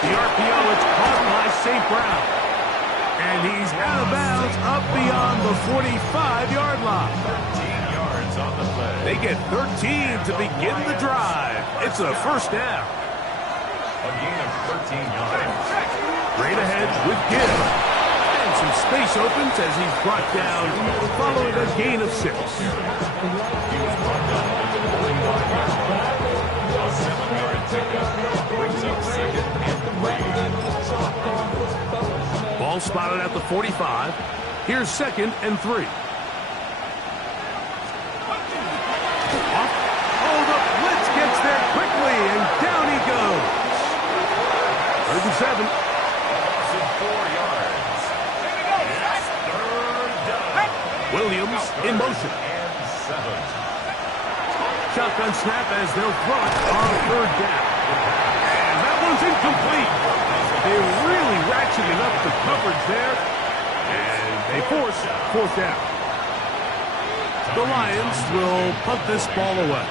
The RPO is caught by St. Brown. And he's out of bounds up beyond the 45-yard line. 13 yards on the play. They get 13 to begin the drive. It's a first down. A gain of 13 yards. Straight ahead with Gibb. And some space opens as he's brought down following a gain of 6. He was brought down at the 45-yard line. A 7-yard pickup brings up second and 3. Ball spotted at the 45. Here's second and 3. Oh, the blitz gets there quickly, and down he goes. 3rd and 7. 4 yards. It's third down. Williams in motion. And 7. Shotgun snap as they'll throw it on 3rd down. And that one's incomplete. They really ratcheted up the coverage there. And they force 4th down. The Lions will punt this ball away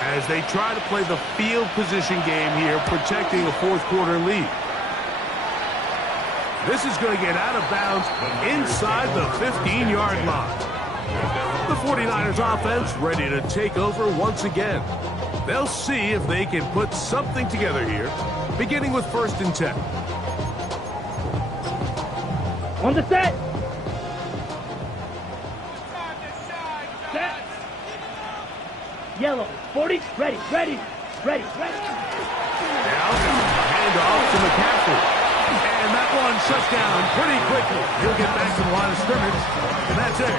as they try to play the field position game here, protecting a fourth quarter lead. This is going to get out of bounds inside the 15-yard line. The 49ers offense ready to take over once again. They'll see if they can put something together here, beginning with 1st and 10. On the set. Set. Yellow. 40. Ready, ready, ready, ready. Now, hand off to McCaffrey. And that one shuts down pretty quickly. He'll get back to the line of scrimmage, and that's it.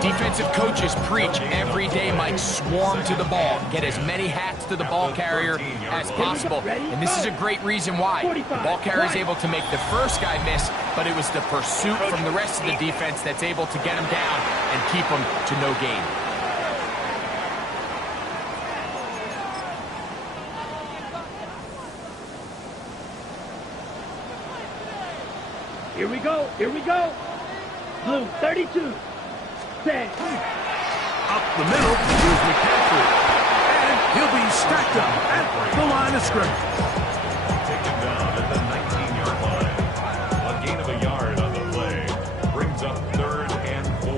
Defensive coaches preach every day, Mike, swarm to the ball. Get as many hats to the ball carrier as possible. And this is a great reason why. The ball carrier is able to make the first guy miss, but it was the pursuit from the rest of the defense that's able to get him down and keep him to no gain. Here we go, here we go. Blue, 32. Set. Up the middle, here's McCaffrey. And he'll be stacked up at the line of scrimmage. Taken down at the 19-yard line. A gain of a yard on the play brings up 3rd and 4.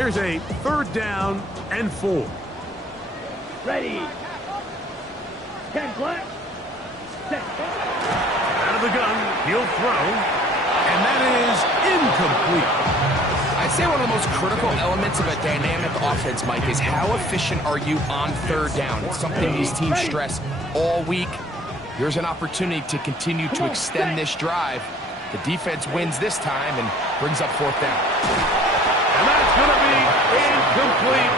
Here's a 3rd down and 4. Ready. 10 black. Set. Out of the gun, he'll throw, and that is incomplete. I'd say one of the most critical elements of a dynamic offense, Mike, is how efficient are you on 3rd down? It's something these teams stress all week. Here's an opportunity to continue to extend this drive. The defense wins this time and brings up 4th down. And that's going to be incomplete.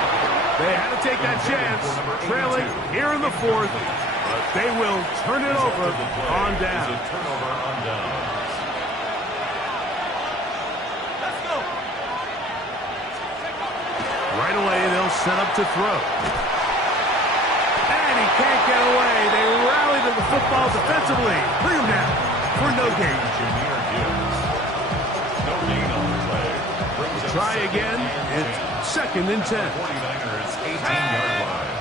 They had to take that chance, trailing here in the 4th, but they will turn it over on down. Right away, they'll set up to throw. And he can't get away. They rally to the football defensively. Bring him down for no gain. Try again. It's 2nd and 10. 49ers 18-yard line.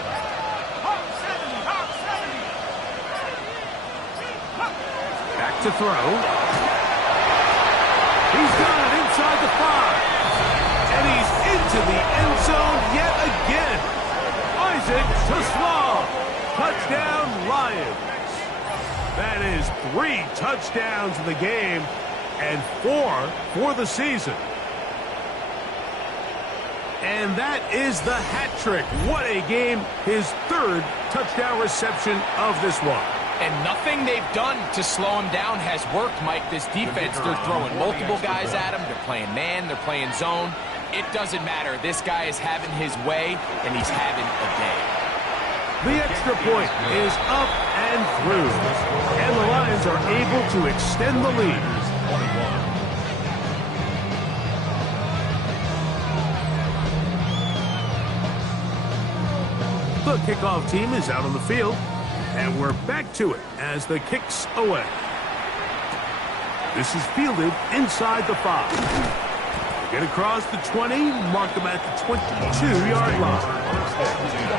Back to throw. He's got it inside the 5. And he's into the end zone yet again. Isaac to Slaw. Touchdown, Lions. That is 3 touchdowns in the game and 4 for the season. And that is the hat trick. What a game. His 3rd touchdown reception of this one. And nothing they've done to slow him down has worked, Mike. This defense, they're throwing multiple guys at him. They're playing man, they're playing zone. It doesn't matter. This guy is having his way, and he's having a day. The extra point is up and through. And the Lions are able to extend the lead. The kickoff team is out on the field, and we're back to it as the kick's away. This is fielded inside the 5. Get across the 20, mark them at the 22-yard line.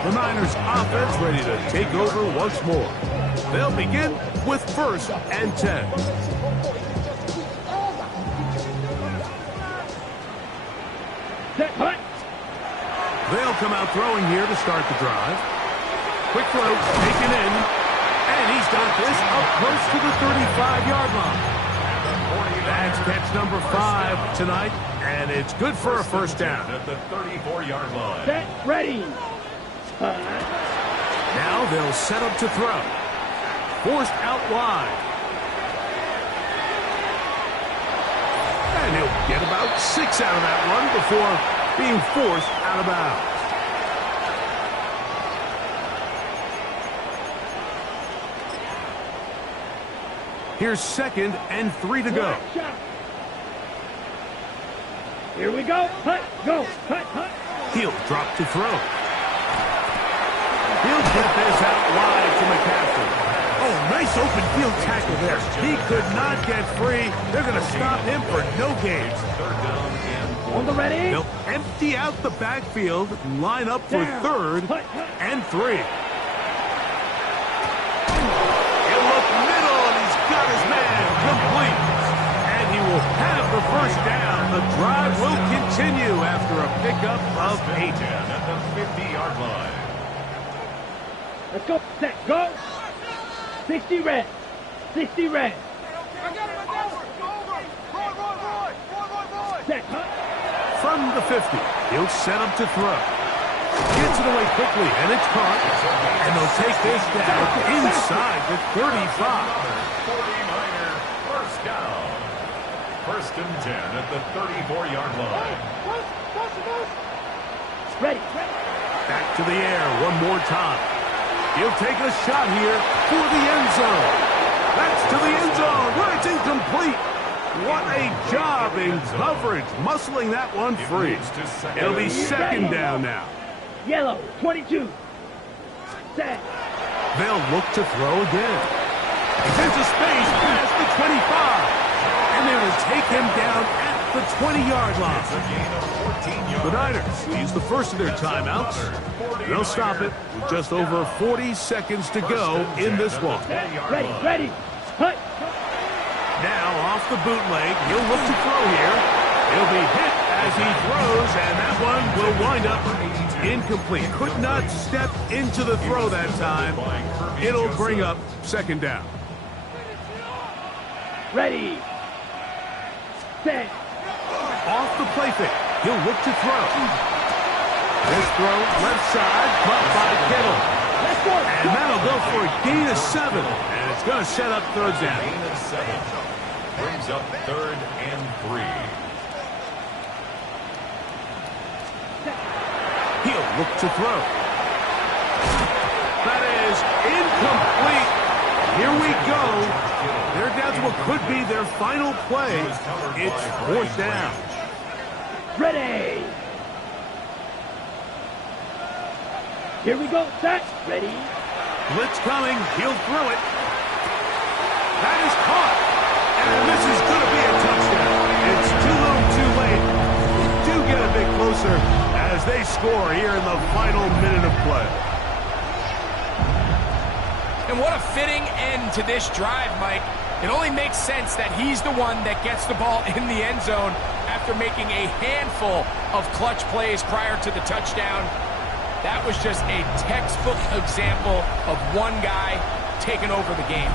The Niners offense ready to take over once more. They'll begin with 1st and 10. Set. Punt. They'll come out throwing here to start the drive. Quick throw, taken in, and he's got this up close to the 35-yard line. That's catch number 5 tonight, and it's good for a 1st down. At the 34-yard line. Set. Ready. Now they'll set up to throw. Forced out wide. And he'll get about 6 out of that one before being forced out of bounds. Here's 2nd and 3 to go. Here we go. Punt. Go. Punt. Punt. He'll drop to throw. He'll get this out wide to McCaffrey. Oh, nice open field tackle there. He could not get free. They're going to stop him for no gain. On the ready. They'll empty out the backfield and line up for 3rd and 3. He'll look middle, and he's got his man complete. And he will have the 1st down. The drive will continue after a pickup of 8. At the 50-yard line. Let's go. Set. Go. 60 red. 60 red. Set. Punt. From the 50, he'll set up to throw. Gets it away quickly, and it's caught. And they'll take this down inside the 35. 49er 1st down. 1st and 10 at the 34-yard line. Ready. Back to the air one more time. He'll take a shot here for the end zone. That's to the end zone where it's incomplete. What a job in coverage, muscling that one free. It'll be 2nd down now. Yellow, 22. Set. They'll look to throw again. He's into space past the 25. And they will take him down at the 20-yard line. The Niners use the first of their timeouts. They'll stop it with just over 40 seconds to go in this one. Ready. Hut. Now off the bootleg, he'll look to throw here. He'll be hit as he throws, and that one will wind up incomplete. Could not step into the throw that time. It'll bring up second down. Ready. Set. Off the play fake. He'll look to throw. This throw, left side, caught by Kittle. Let's go. And that'll go for a gain of 7. And it's going to set up third down. Gain of 7. Brings up 3rd and 3. He'll look to throw. That is incomplete. Here we go. They're down to what could be their final play. It's 4th down. Ready. Here we go. Set. Ready. Blitz coming. He'll throw it. That is caught. And this is going to be a touchdown. It's too little too late. They do get a bit closer as they score here in the final minute of play. And what a fitting end to this drive, Mike. It only makes sense that he's the one that gets the ball in the end zone after making a handful of clutch plays prior to the touchdown. That was just a textbook example of one guy taking over the game.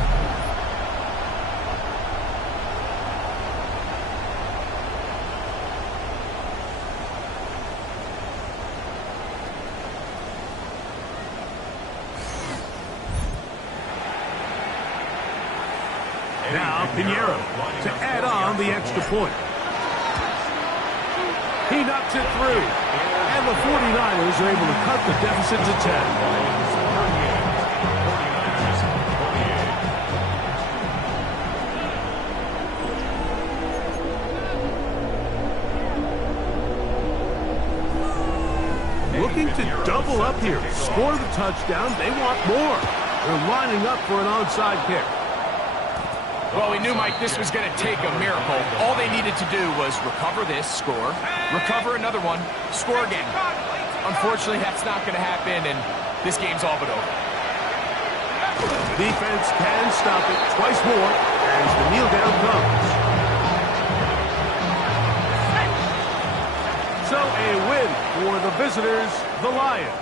Now Pinheiro to add on the extra point. He knocks it through. And the 49ers are able to cut the deficit to 10. Looking to double up here. Score the touchdown. They want more. They're lining up for an onside kick. Well, we knew, Mike, this was going to take a miracle. All they needed to do was recover this, score, recover another one, score again. Unfortunately, that's not going to happen, and this game's all but over. The defense can stop it twice more as the kneel down comes. So a win for the visitors, the Lions.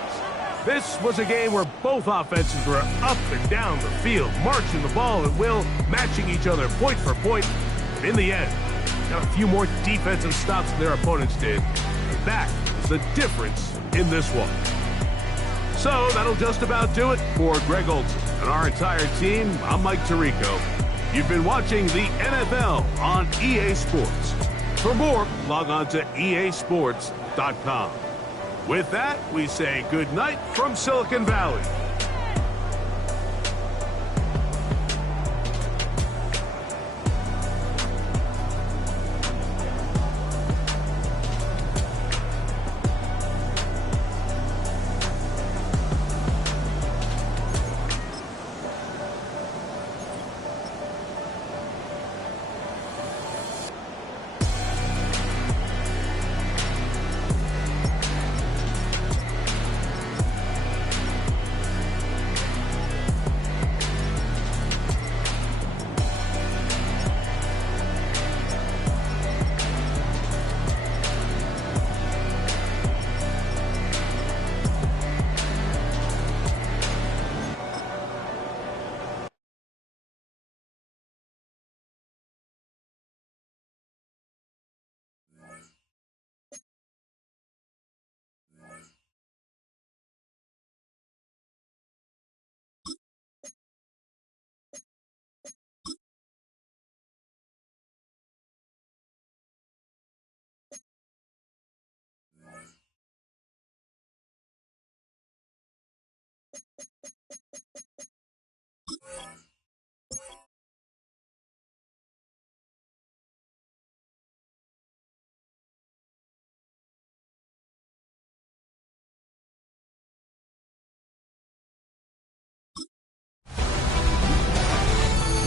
This was a game where both offenses were up and down the field, marching the ball at will, matching each other point for point. But in the end, got a few more defensive stops than their opponents did. And that is the difference in this one. So that'll just about do it for Greg Olson and our entire team. I'm Mike Tirico. You've been watching the NFL on EA Sports. For more, log on to easports.com. With that, we say good night from Silicon Valley.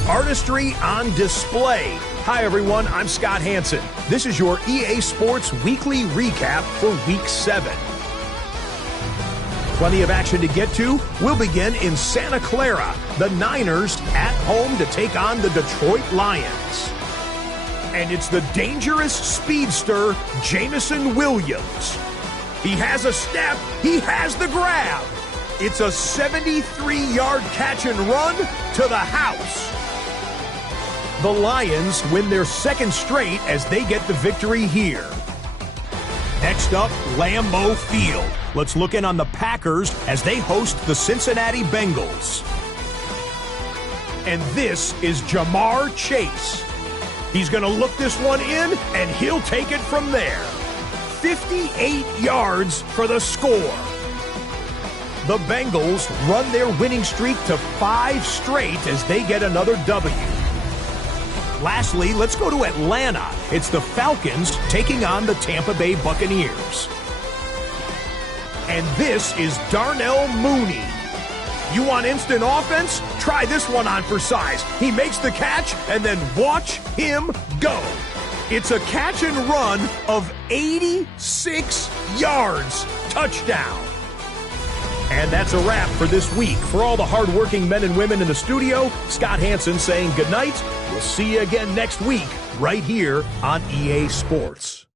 Artistry on display. Hi, everyone. I'm Scott Hansen. This is your EA Sports Weekly Recap for Week 7. Plenty of action to get to. We'll begin in Santa Clara. The Niners at home to take on the Detroit Lions. And it's the dangerous speedster, Jamison Williams. He has a step. He has the grab. It's a 73-yard catch and run to the house. The Lions win their second straight as they get the victory here. Next up, Lambeau Field. Let's look in on the Packers as they host the Cincinnati Bengals. And this is Jamar Chase. He's going to look this one in, and he'll take it from there. 58 yards for the score. The Bengals run their winning streak to 5 straight as they get another W. Lastly, let's go to Atlanta. It's the Falcons taking on the Tampa Bay Buccaneers. And this is Darnell Mooney. You want instant offense? Try this one on for size. He makes the catch, and then watch him go. It's a catch and run of 86 yards. Touchdown. And that's a wrap for this week. For all the hardworking men and women in the studio, Scott Hansen saying goodnight. We'll see you again next week right here on EA Sports.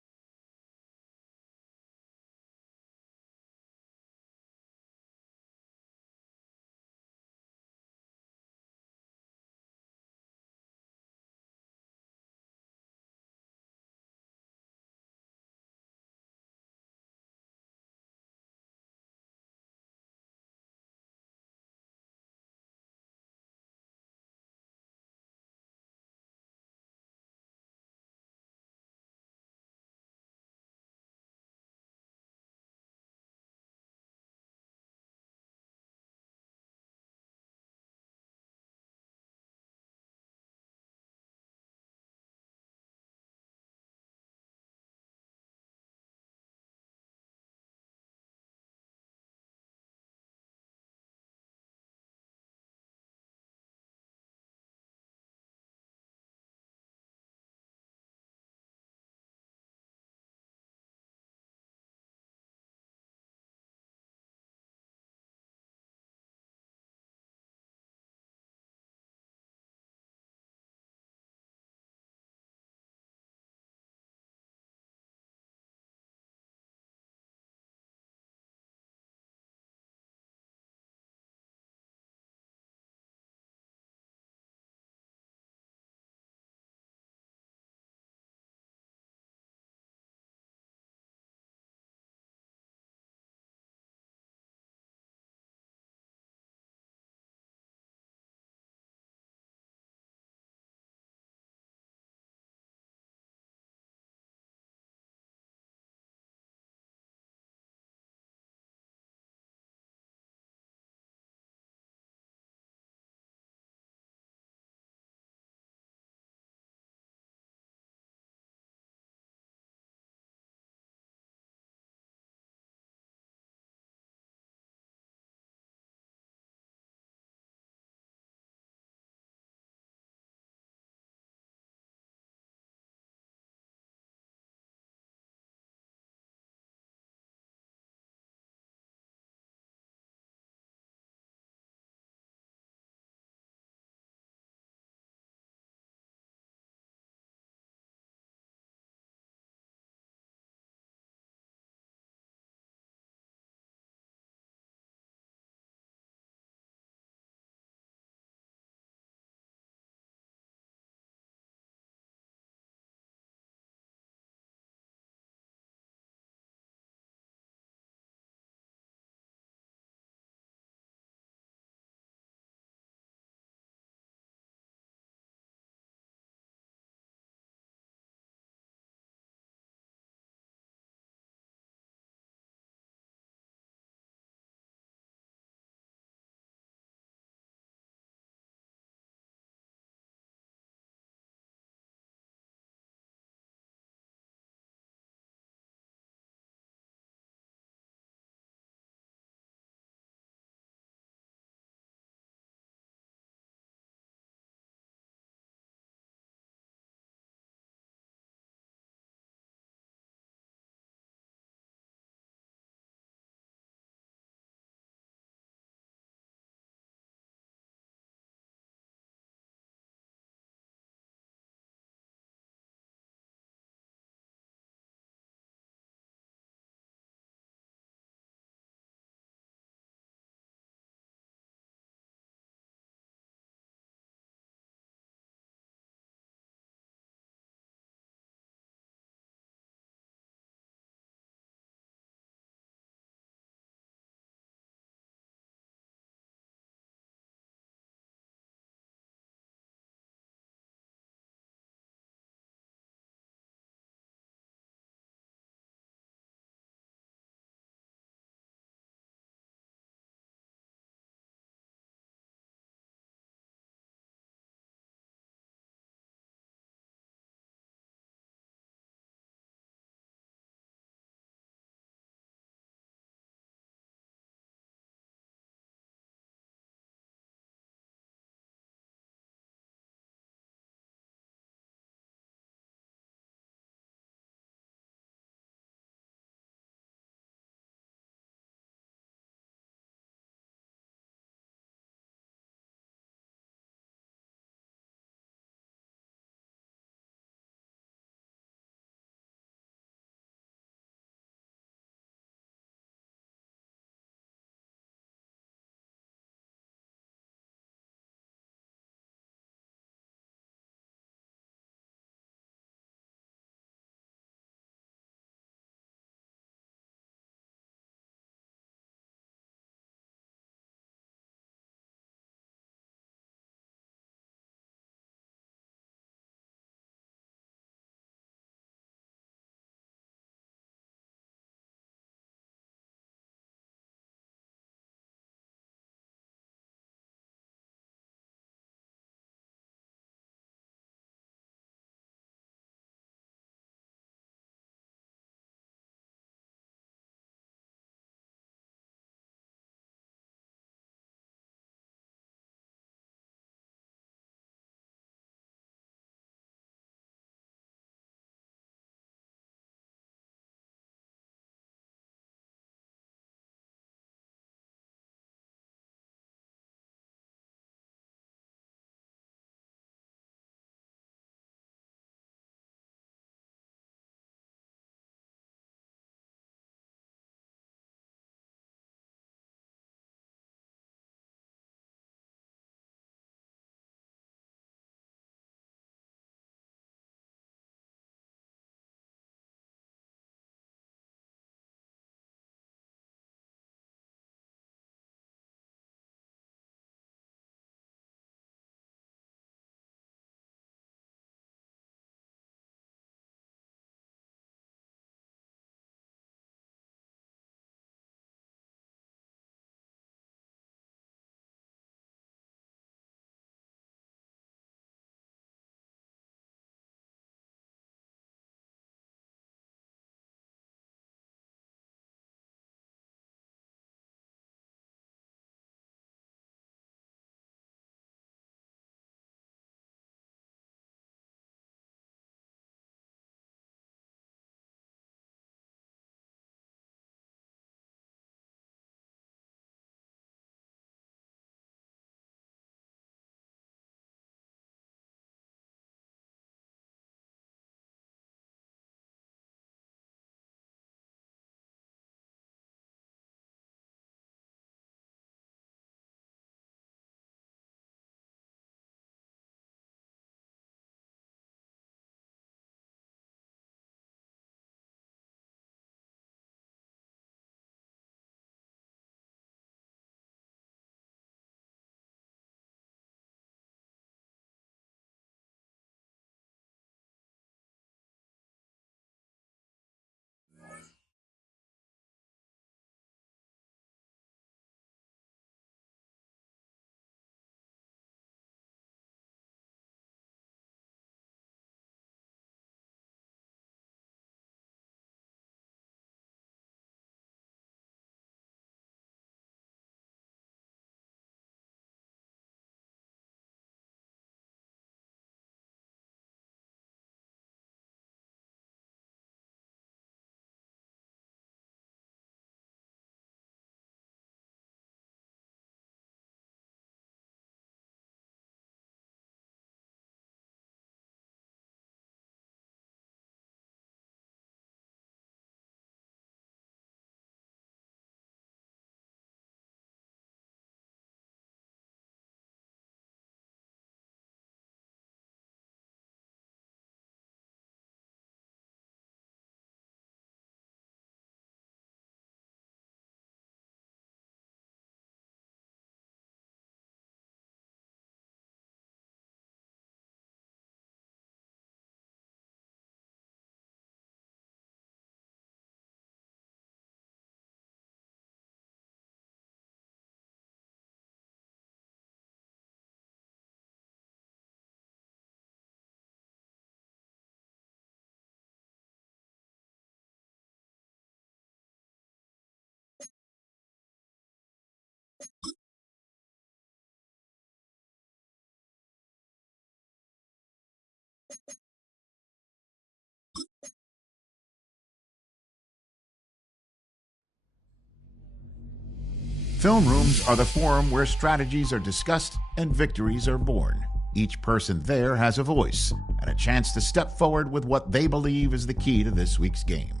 Film rooms are the forum where strategies are discussed and victories are born. Each person there has a voice and a chance to step forward with what they believe is the key to this week's game.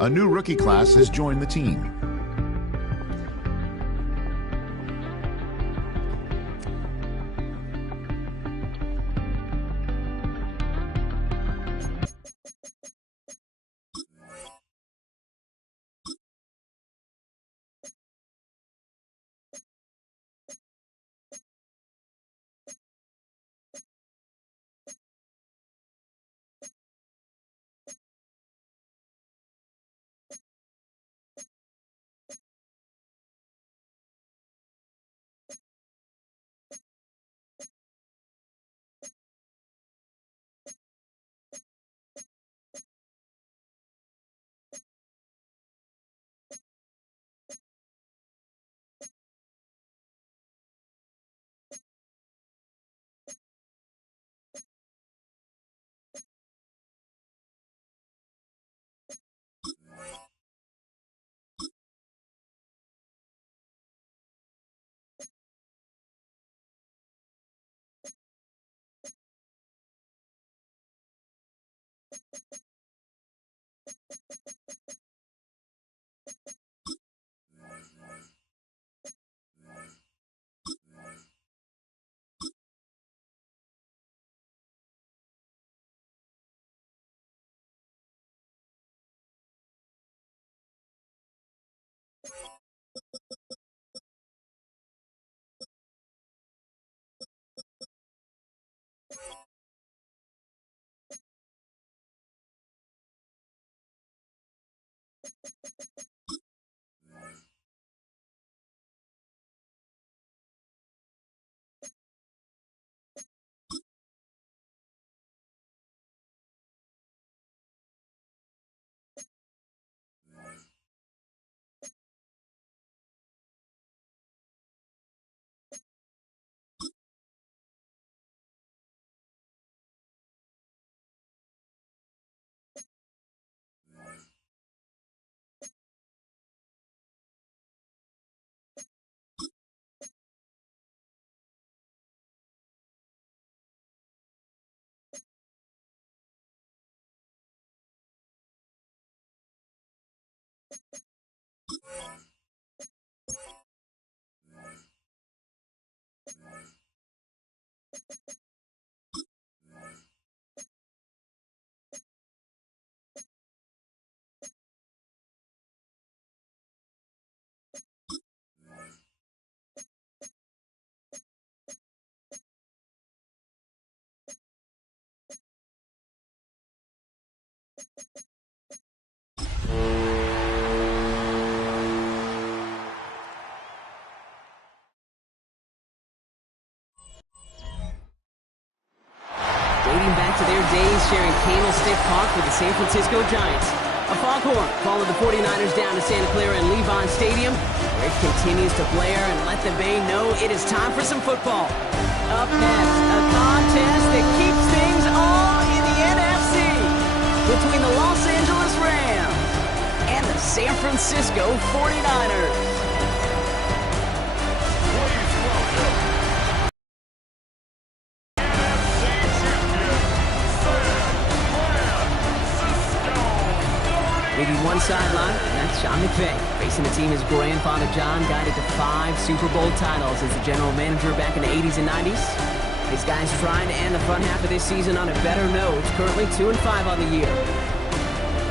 A new rookie class has joined the team. Dating back to their days sharing Candlestick Park with the San Francisco Giants, A foghorn followed the 49ers down to Santa Clara and Levon Stadium, where it continues to blare and let the Bay know it is time for some football. Up next, a contest that keeps things all in the NFC between the Los Angeles Rams and the San Francisco 49ers. Leading one sideline, that's Sean McVay. Facing the team, his grandfather John guided to 5 Super Bowl titles as the general manager back in the 80s and 90s. His guys trying to end the front half of this season on a better note, currently 2-5 on the year.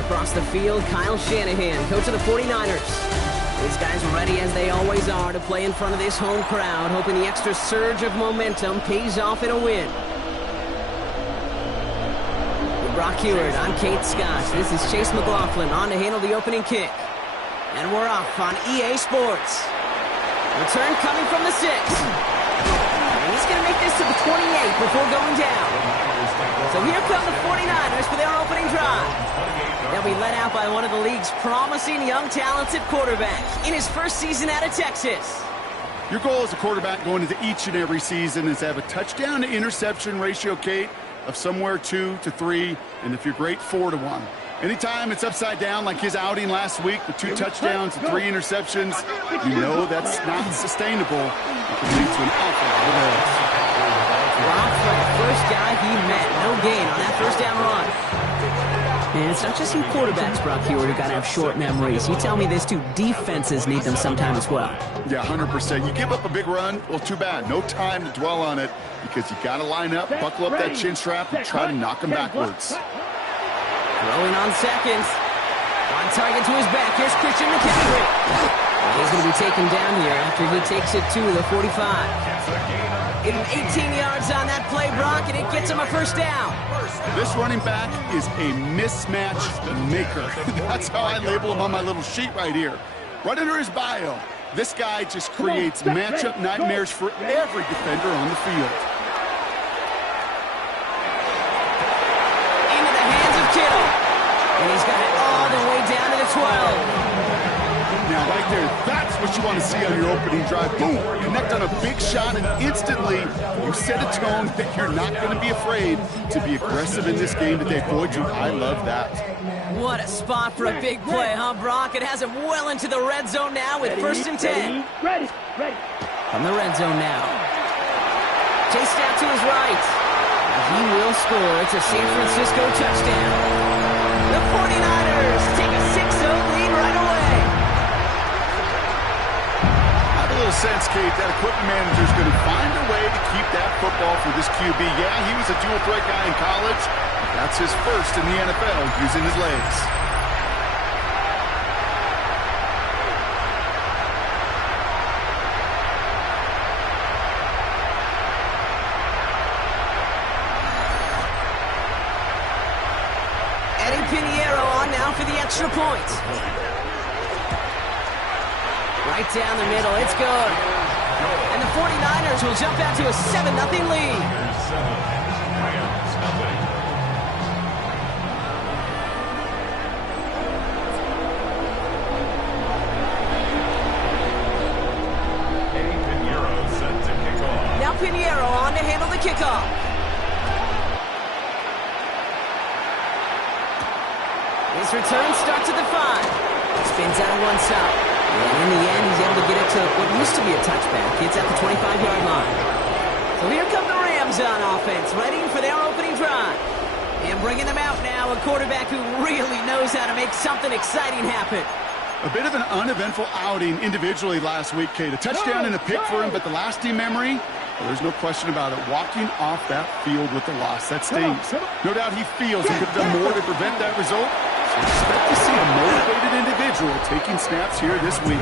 Across the field, Kyle Shanahan, coach of the 49ers. His guys ready as they always are to play in front of this home crowd, hoping the extra surge of momentum pays off in a win. Brock Heward, I'm Kate Scott. This is Chase McLaughlin on to handle the opening kick. And we're off on EA Sports. Return coming from the 6. And he's going to make this to the 28 before going down. So here come the 49ers for their opening drive. They'll be led out by one of the league's promising young talents at quarterback in his first season out of Texas. Your goal as a quarterback going into each and every season is to have a touchdown to interception ratio, Kate, of somewhere 2 to 3, and if you're great, 4 to 1. Anytime it's upside down like his outing last week with 2 touchdowns and 3 interceptions, you know that's not sustainable. It can lead to an awful lot of errors. Brock for the first guy he met. No gain on that first down run. And it's not just some quarterbacks, Brock Heward, who got to have short memories. You tell me this too, defenses need them sometime as well. Yeah, 100%. You give up a big run, well, too bad. No time to dwell on it because you got to line up, buckle up that chin strap, and try to knock them backwards. Throwing on seconds. On target to his back. Here's Christian McCaffrey. He's going to be taken down here after he takes it to the 45. Give him 18 yards on that play, Brock, and it gets him a first down. This running back is a mismatch maker. That's how I label him on my little sheet right here. Right under his bio, this guy just creates matchup nightmares for every defender on the field. Into the hands of Kittle. And he's got it all the way down to the 12. Now, right there, that's what you want to see on your opening drive. Boom, connect on a big shot, and instantly you set a tone that you're not going to be afraid to be aggressive in this game today. Boy, Drew, I love that. What a spot for a big play, huh, Brock? It has him well into the red zone now with first and 10. Ready. From the red zone now. Chased out to his right. He will score. It's a San Francisco touchdown. The 49ers take a 6-0 lead right away. Sense, Kate, that equipment manager is going to find a way to keep that football for this QB. Yeah, he was a dual threat guy in college. That's his first in the NFL using his legs. Eddie Pinheiro on now for the extra point. Right down the middle, it's good. And the 49ers will jump out to a 7-0 lead. Now Pinheiro on to handle the kickoff. His return starts at the 5. Spins out on one side. And in the end, he's able to get it to what used to be a touchback. It's at the 25-yard line. So here come the Rams on offense, ready for their opening drive. And bringing them out now, a quarterback who really knows how to make something exciting happen. A bit of an uneventful outing individually last week, Kate. A touchdown and a pick for him, but the lasting memory, well, there's no question about it. Walking off that field with the loss, that stings. No doubt he feels he could have done more to prevent that result. So expect to see a motivated individual taking snaps here this week.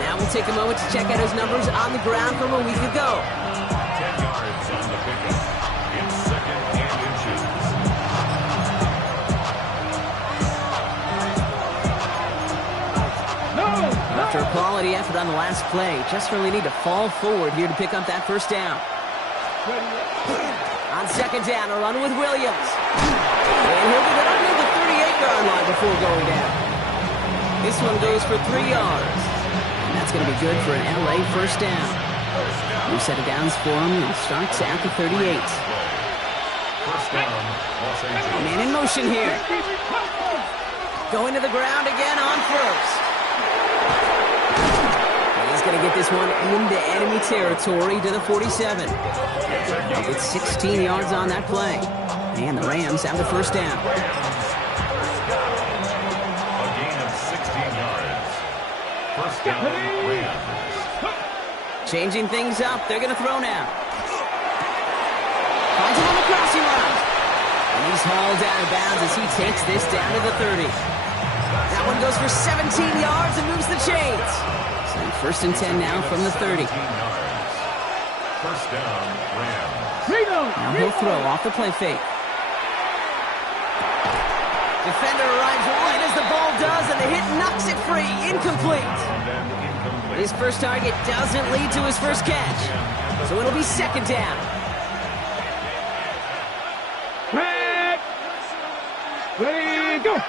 Now we'll take a moment to check out his numbers on the ground from a week ago. 10 yards on the pickup. It's 2nd and inches. After a quality effort on the last play, just really need to fall forward here to pick up that first down. On second down, a run with Williams. And he'll get it under the 38 30-yard line before going down. This one goes for 3 yards. And that's going to be good for an LA first down. New set of downs for him. He starts at the 38. First down, Los Angeles. Man in motion here. Going to the ground again on first. He's going to get this one into enemy territory to the 47. He'll get 16 yards on that play. And the Rams have the first down. A gain of 16 yards. First down, Rams. Changing things up. They're going to throw now. Finds him on the crossing line. And he's hauled out of bounds as he takes this down to the 30. That one goes for 17 yards and moves the chains. So first and 10 now from the 30. First down, Rams. Now he'll throw off the play fake. Defender arrives right as the ball does, and the hit knocks it free. Incomplete. His first target doesn't lead to his first catch. So it'll be second down. Ready, go.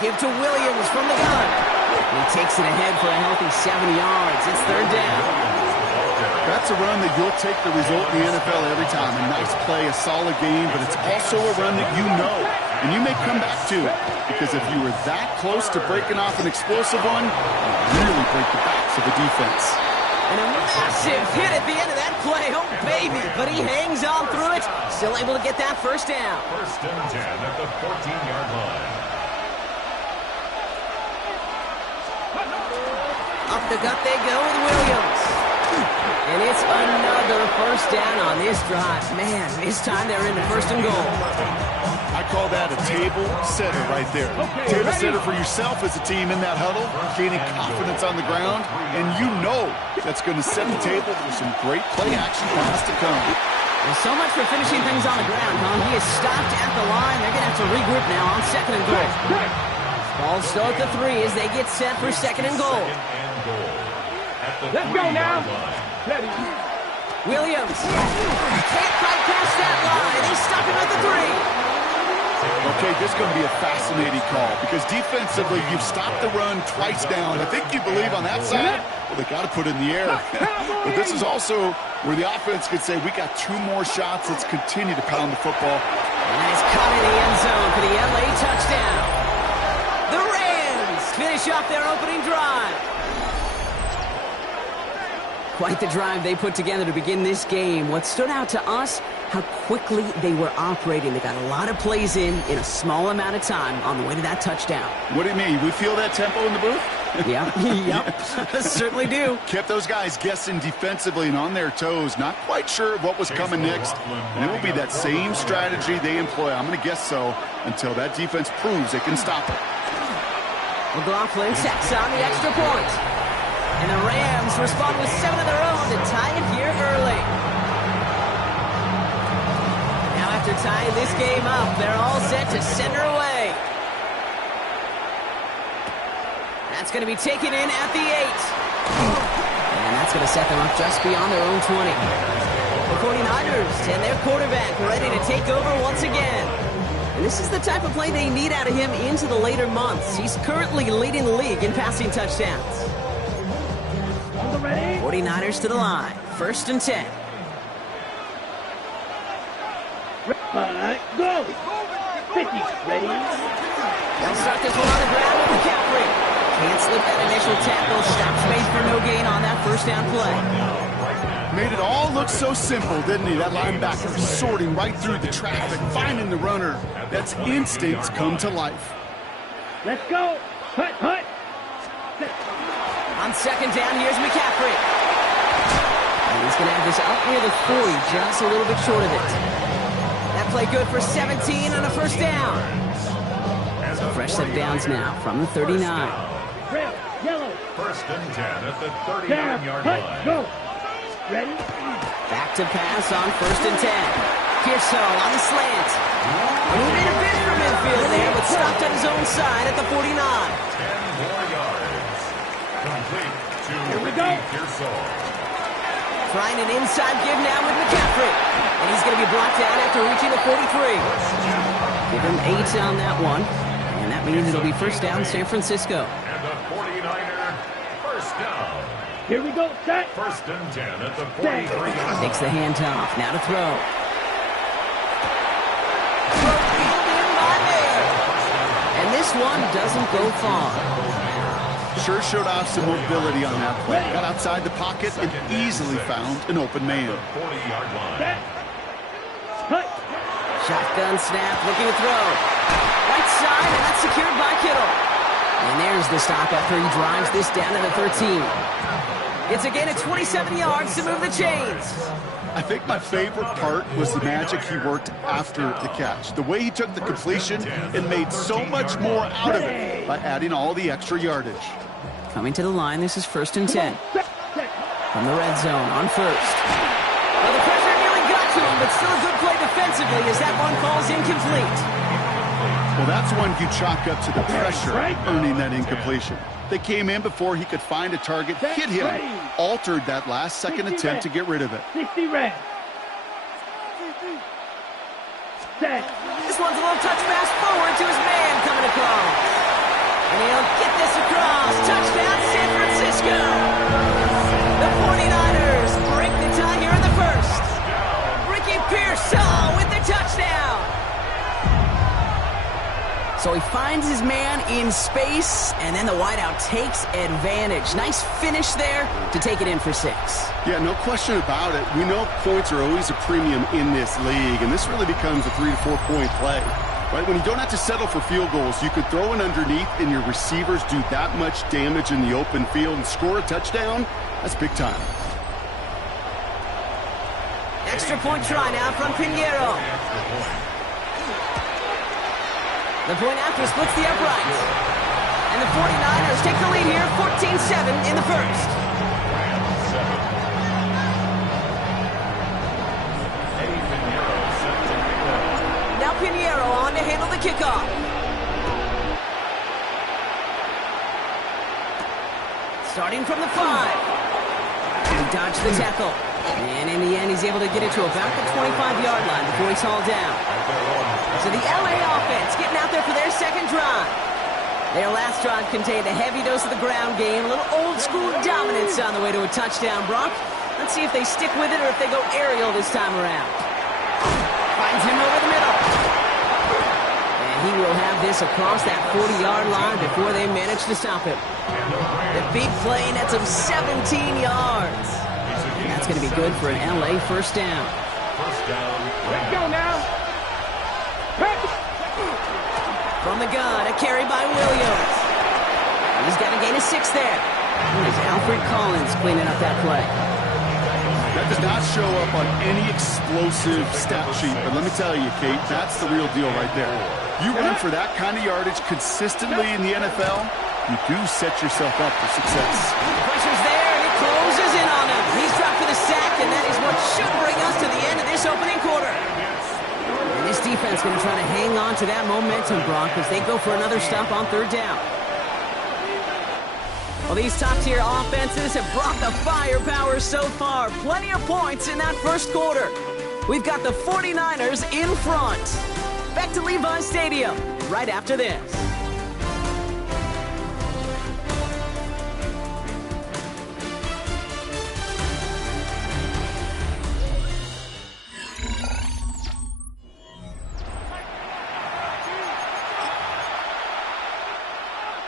Give to Williams from the gun. He takes it ahead for a healthy 7 yards. It's third down. That's a run that you'll take the result in the NFL every time. A nice play, a solid game, but it's also a run that you know, and you may come back to it, because if you were that close to breaking off an explosive one, you really break the backs of the defense. And a massive hit at the end of that play. Oh, baby. But he hangs on through it. Still able to get that first down. First and 10 at the 14-yard line. Up the gut they go with Williams. And it's another first down on this drive. Man, this time they're into first and goal. I call that a table setter right there. Table setter for yourself as a team in that huddle, gaining confidence on the ground, and you know that's going to set the table for some great play action pass to come. Well, so much for finishing things on the ground, huh? He is stopped at the line. They're going to have to regroup now on second and goal. Ball still at the 3 as they get set for second and goal. Let's go now. Ready. Williams can't quite pass that line. They stop him at the 3. Okay, this is going to be a fascinating call because defensively, you've stopped the run twice down. I think you believe on that side, well, they got to put it in the air. But this is also where the offense could say, we got 2 more shots. Let's continue to pound the football. Nice cut in the end zone for the LA touchdown. The Rams finish off their opening drive. Quite the drive they put together to begin this game. What stood out to us, how quickly they were operating. They got a lot of plays in a small amount of time on the way to that touchdown. What do you mean? We feel that tempo in the booth? Yeah, yep, certainly do. Kept those guys guessing defensively and on their toes, not quite sure what was coming next. And it will be that same strategy they employ, I'm going to guess so, until that defense proves they can stop it. McLaughlin sets on the extra point. And the Rams respond with 7 of their own to tie it here early. Now after tying this game up, they're all set to send her away. That's going to be taken in at the 8. And that's going to set them up just beyond their own 20. The 49ers and their quarterback ready to take over once again. And this is the type of play they need out of him into the later months. He's currently leading the league in passing touchdowns. 49ers to the line. First and 10. Go! 50. Ready? They'll start this one on the ground with McCaffrey. Can't slip that initial tackle. Stops made for no gain on that first down play. Made it all look so simple, didn't he? That linebacker sorting right through the traffic, finding the runner. That's instincts come to life. Let's go! Hut, hut! On second down, here's McCaffrey. And he's going to have this up near the 40, just a little bit short of it. That play good for 17 on a first down. So fresh set of downs now from the 39. Red, yellow. First and 10 at the 39-yard line. Go. Ready? Back to pass on first and 10. Pearsall on the slant. And he made a bid for midfield there, but stopped on his own side at the 49. 10 more yards. Complete to Pearsall. Trying an inside give now with McCaffrey. And he's going to be blocked out after reaching the 43. Give him 8 on that one. And that means it'll be first down, San Francisco. And the 49er, first down. Here we go, set. First and 10 at the 43. Takes the handoff. Now to throw. And this one doesn't go far. Sure showed off some mobility on that play. Got outside the pocket and easily found an open man. 40-yard line. Set. Cut. Shotgun snap, looking to throw. Right side, and that's secured by Kittle. And there's the stop after he drives this down to the 13. It's a gain of 27 yards to move the chains. I think my favorite part was the magic he worked after the catch. The way he took the completion and made so much more out of it by adding all the extra yardage. Coming to the line, this is first and 10. From the red zone on first. Well, the pressure nearly got to him, but still a good play defensively as that one falls incomplete. Well, that's one you chalk up to the pressure earning that incompletion. They came in before he could find a target, hit him, altered that last second attempt to get rid of it. 60 red. Set. This one's a little touch pass forward to his man coming across. And he'll get this across. Touchdown, San Francisco. The 49ers break the tie here in the first. Ricky Pearsall with the touchdown. So he finds his man in space, and then the wideout takes advantage. Nice finish there to take it in for 6. Yeah, no question about it. We know points are always a premium in this league, and this really becomes a 3 to 4 point play. Right? When you don't have to settle for field goals, you could throw it underneath, and your receivers do that much damage in the open field and score a touchdown. That's big time. Extra point try now from Pinheiro. The point after splits the uprights. And the 49ers take the lead here, 14-7 in the first. Now Pinheiro on to handle the kickoff. Starting from the 5. He dodged the tackle. And in the end, he's able to get it to about the 25-yard line before he's hauled down. So the LA offense getting out there for their second drive. Their last drive contained a heavy dose of the ground game, a little old-school dominance on the way to a touchdown, Brock. Let's see if they stick with it or if they go aerial this time around. Finds him over the middle. And he will have this across that 40-yard line before they manage to stop him. The big play nets him 17 yards. And that's going to be good for an LA first down. First down. Let's go now. From the gun, a carry by Williams. He's got a gain of 6 there. It's Alfred Collins cleaning up that play. That does not show up on any explosive stat sheet, but let me tell you, Kate, that's the real deal right there. You run for that kind of yardage consistently in the NFL, you do set yourself up for success. The pressure's there, and it closes in on him. He's dropped for the sack, and that is what should bring us to the end of this opening quarter. And this defense going to try to hang on to that momentum, Brock, as they go for another stop on third down. Well, these top-tier offenses have brought the firepower so far. Plenty of points in that first quarter. We've got the 49ers in front. Back to Levi's Stadium right after this.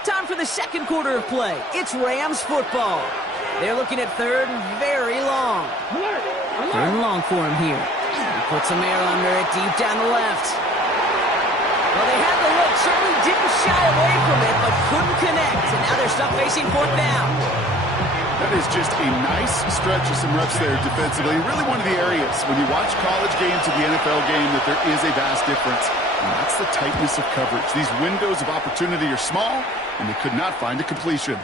Time for the second quarter of play. It's Rams football. They're looking at third and very long. Third and long for him here. He puts some air under it deep down the left. Well, they had the look. Certainly didn't shy away from it, but couldn't connect. And now they're stuck facing fourth down. That is just a nice stretch of some reps there defensively. Really one of the areas when you watch college games to the NFL game that there is a vast difference. And that's the tightness of coverage. These windows of opportunity are small, and they could not find a completion.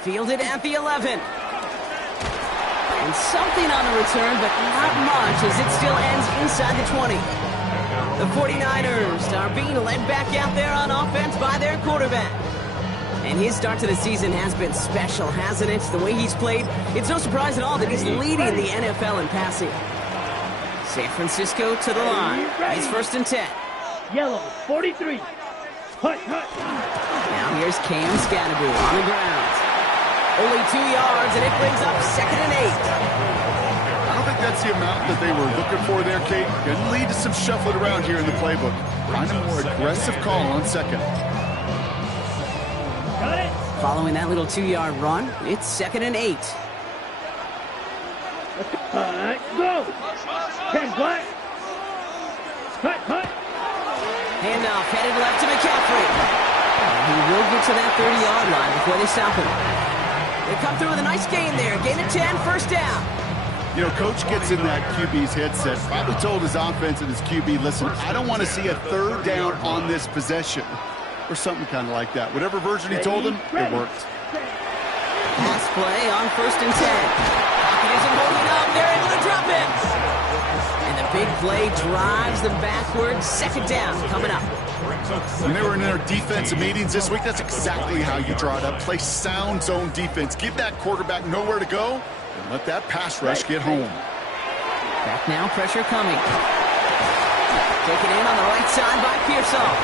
Fielded at the 11. And something on the return, but not much as it still ends inside the 20. The 49ers are being led back out there on offense by their quarterback. And his start to the season has been special, hasn't it? The way he's played, it's no surprise at all that he's leading the NFL in passing. San Francisco to the line. It's first and 10. Yellow, 43. Hut, hut. Now here's Cam Scatterby on the ground. Only 2 yards, and it brings up 2nd and 8. I don't think that's the amount that they were looking for there, Kate. Going to lead to some shuffling around here in the playbook. Find a more aggressive call on 2nd. Got it. Following that little 2-yard run, it's 2nd and 8. Go. 10 black. Hut, hut. Handoff headed left to McCaffrey. And he will get to that 30-yard line before they stop him. They come through with a nice gain there. Gain of 10, first down. You know, Coach gets in that QB's headset, probably told his offense and his QB, listen, I don't want to see a 3rd down on this possession. Or something kind of like that. Whatever version he told him, it worked. Pass play on 1st and 10. Pocket isn't holding up. They're able to drop it. And the big play drives them backwards. 2nd down coming up. When they were in their defensive meetings this week, that's exactly how you draw it up. Play sound zone defense. Give that quarterback nowhere to go, and let that pass rush get home. Back now, pressure coming. Taken in on the right side by Pearsall.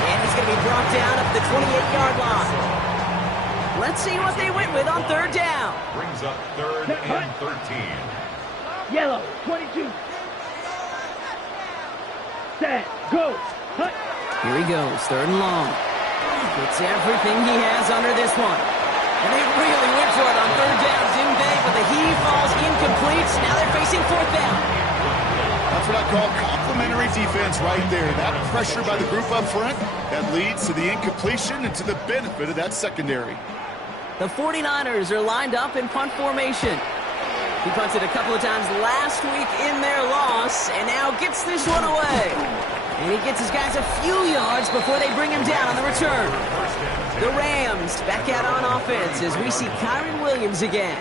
And he's going to be brought down up the 28-yard line. Let's see what they went with on 3rd down. Brings up 3rd and 13. Yellow, 22. Set, go. Hut. Here he goes, 3rd and long. Gets everything he has under this one. And they really went for it on 3rd down, didn't they? But the heave falls incomplete. Now they're facing 4th down. That's what I call complementary defense right there. That pressure by the group up front, that leads to the incompletion and to the benefit of that secondary. The 49ers are lined up in punt formation. He punted a couple of times last week in their loss, and now gets this one away. And he gets his guys a few yards before they bring him down on the return. The Rams back out on offense as we see Kyron Williams again.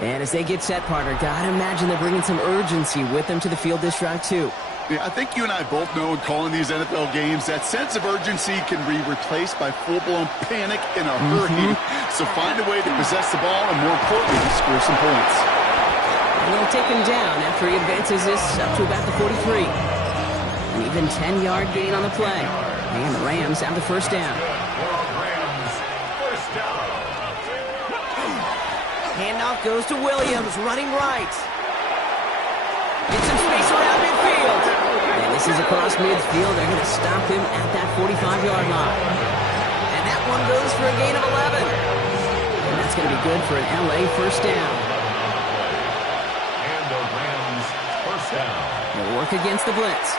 And as they get set, partner, gotta imagine they're bringing some urgency with them to the field this drive, too. Yeah, I think you and I both know in calling these NFL games that sense of urgency can be replaced by full-blown panic in a hurry. So find a way to possess the ball and, more importantly, score some points. And they'll take him down after he advances this up to about the 43. An even 10-yard gain on the play. And the Rams have the 1st down. Handoff goes to Williams, running right. Gets some space around midfield. And this is across midfield. They're going to stop him at that 45-yard line. And that one goes for a gain of 11. And that's going to be good for an LA 1st down. And the Rams 1st down. They'll work against the blitz.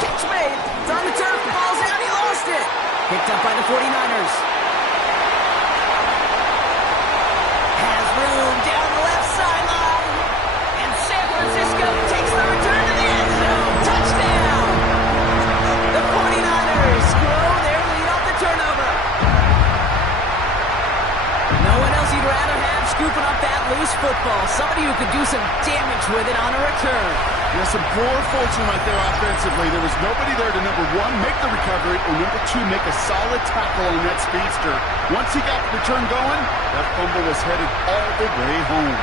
Catch made. It's on the turf. The ball's out. He lost it. Picked up by the 49ers. Has room down the left sideline. And San Francisco takes the return to the end zone. Touchdown. The 49ers grow their lead off the turnover. No one else you'd rather have scooping up that loose football. Somebody who could do some damage with it on a return. Yeah, some poor fortune right there offensively. There was nobody there to, number one, make the recovery, or number two, make a solid tackle on that speedster. Once he got the return going, that fumble was headed all the way home.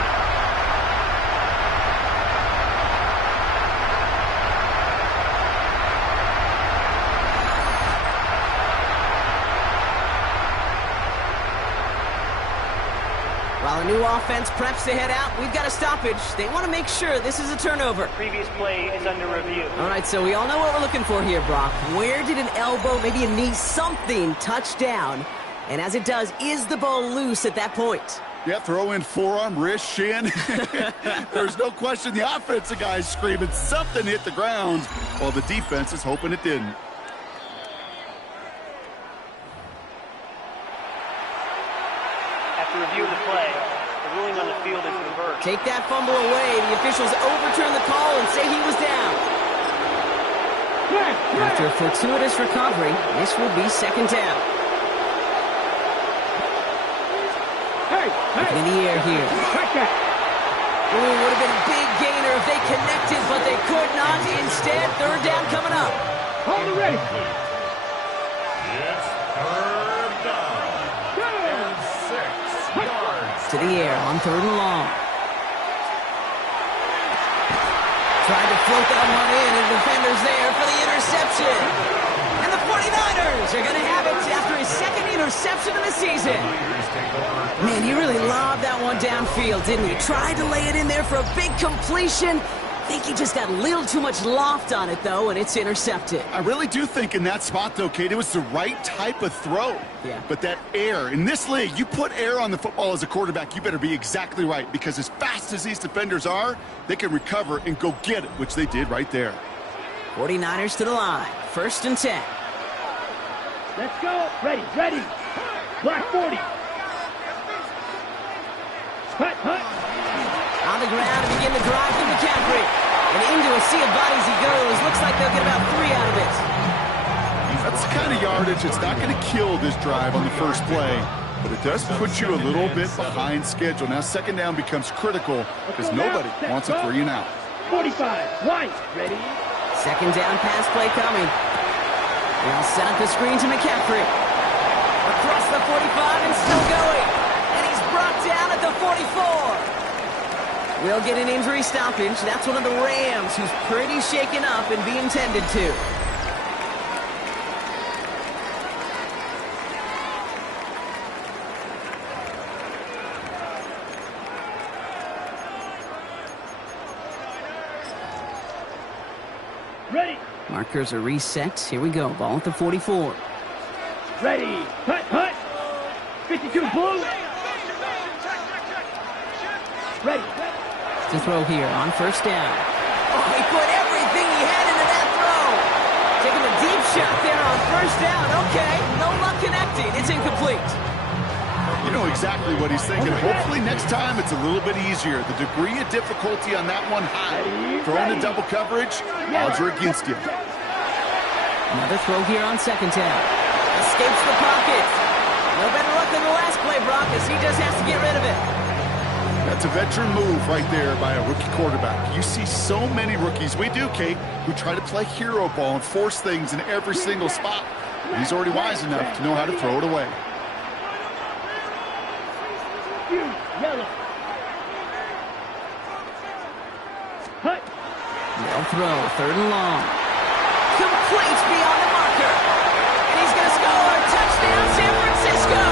While a new offense preps to head out, we've got a stoppage. They want to make sure this is a turnover. Previous play is under review. All right, so we all know what we're looking for here, Brock. Where did an elbow, maybe a knee, something touch down? And as it does, is the ball loose at that point? Yeah, throw in forearm, wrist, shin. There's no question the offensive guy's screaming something hit the ground, while the defense is hoping it didn't. After review of the play, the ruling on the field is reversed. Take that fumble away. The officials overturn the call and say he was down. After a fortuitous recovery, this will be 2nd down. Up in the air here. Ooh, would have been a big gainer if they connected, but they could not. Instead, 3rd down coming up. Hold it ready. It's 3rd down. And 6 yards. To the air on 3rd and long. Tried to float that one in, and the defender's there for the interception. And the 49ers are going to have it after his second interception of the season. Man, he really lobbed that one downfield, didn't he? Tried to lay it in there for a big completion. I think he just got a little too much loft on it, though, and it's intercepted. I really do think in that spot, though, Kate, it was the right type of throw. Yeah. But that air, in this league, you put air on the football as a quarterback, you better be exactly right, because as fast as these defenders are, they can recover and go get it, which they did right there. 49ers to the line. 1st and 10. Let's go. Ready, ready. Block 40. Hut. On the ground to begin the drive to McCaffrey. And into a sea of bodies he goes. Looks like they'll get about 3 out of it. That's the kind of yardage that's not going to kill this drive on the first play, but it does put you a little bit behind schedule. Now 2nd down becomes critical because nobody wants a 3 and out. 45, White, ready. 2nd down pass play coming. They'll set up the screen to McCaffrey. Across the 45 and still going. And he's brought down at the 44. We'll get an injury stoppage. That's one of the Rams who's pretty shaken up and being tended to. Ready. Markers are reset. Here we go. Ball at the 44. Ready. Hut. 52 blue. Ready. To throw here on 1st down. Oh, he put everything he had into that throw. Taking a deep shot there on 1st down. Okay, no luck connecting. It's incomplete. You know exactly what he's thinking. Hopefully next time it's a little bit easier. The degree of difficulty on that one high. Throwing to double coverage, odds are against you. Another throw here on 2nd down. Escapes the pocket. No better luck than the last play, Brock, as he just has to get rid of it. That's a veteran move right there by a rookie quarterback. You see so many rookies, we do, Kate, who try to play hero ball and force things in every single spot. He's already wise enough to know how to throw it away. Yellow. Hut. They'll throw 3rd and long. Complete beyond the marker. And he's going to score. Touchdown, San Francisco.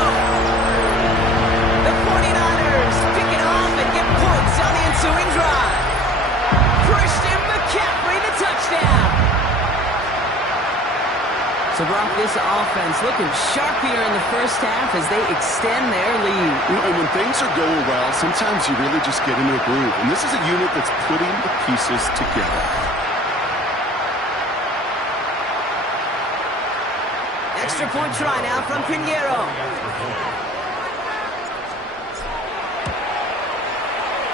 The 49ers pick it off and get points on the ensuing drive. Christian McCaffrey, the touchdown. So, Brock, this offense looking sharp here in the 1st half as they extend their lead. And when things are going well, sometimes you really just get into a groove. And this is a unit that's putting the pieces together. Extra point try now from Pinheiro.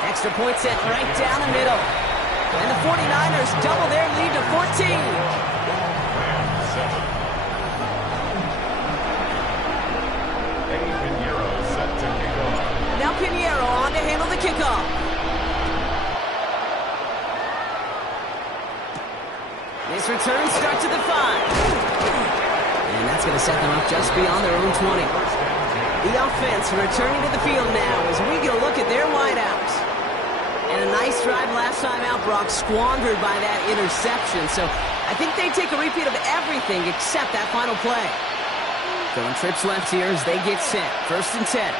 Extra point set right down the middle. And the 49ers double their lead to 14. Now Pinheiro on to handle the kickoff. This return starts at the 5. And that's going to set them up just beyond their own 20. The offense returning to the field now as we get a look at their wideouts. And a nice drive last time out, Brock, squandered by that interception. So I think they take a repeat of everything except that final play. Going trips left here as they get set. 1st and 10.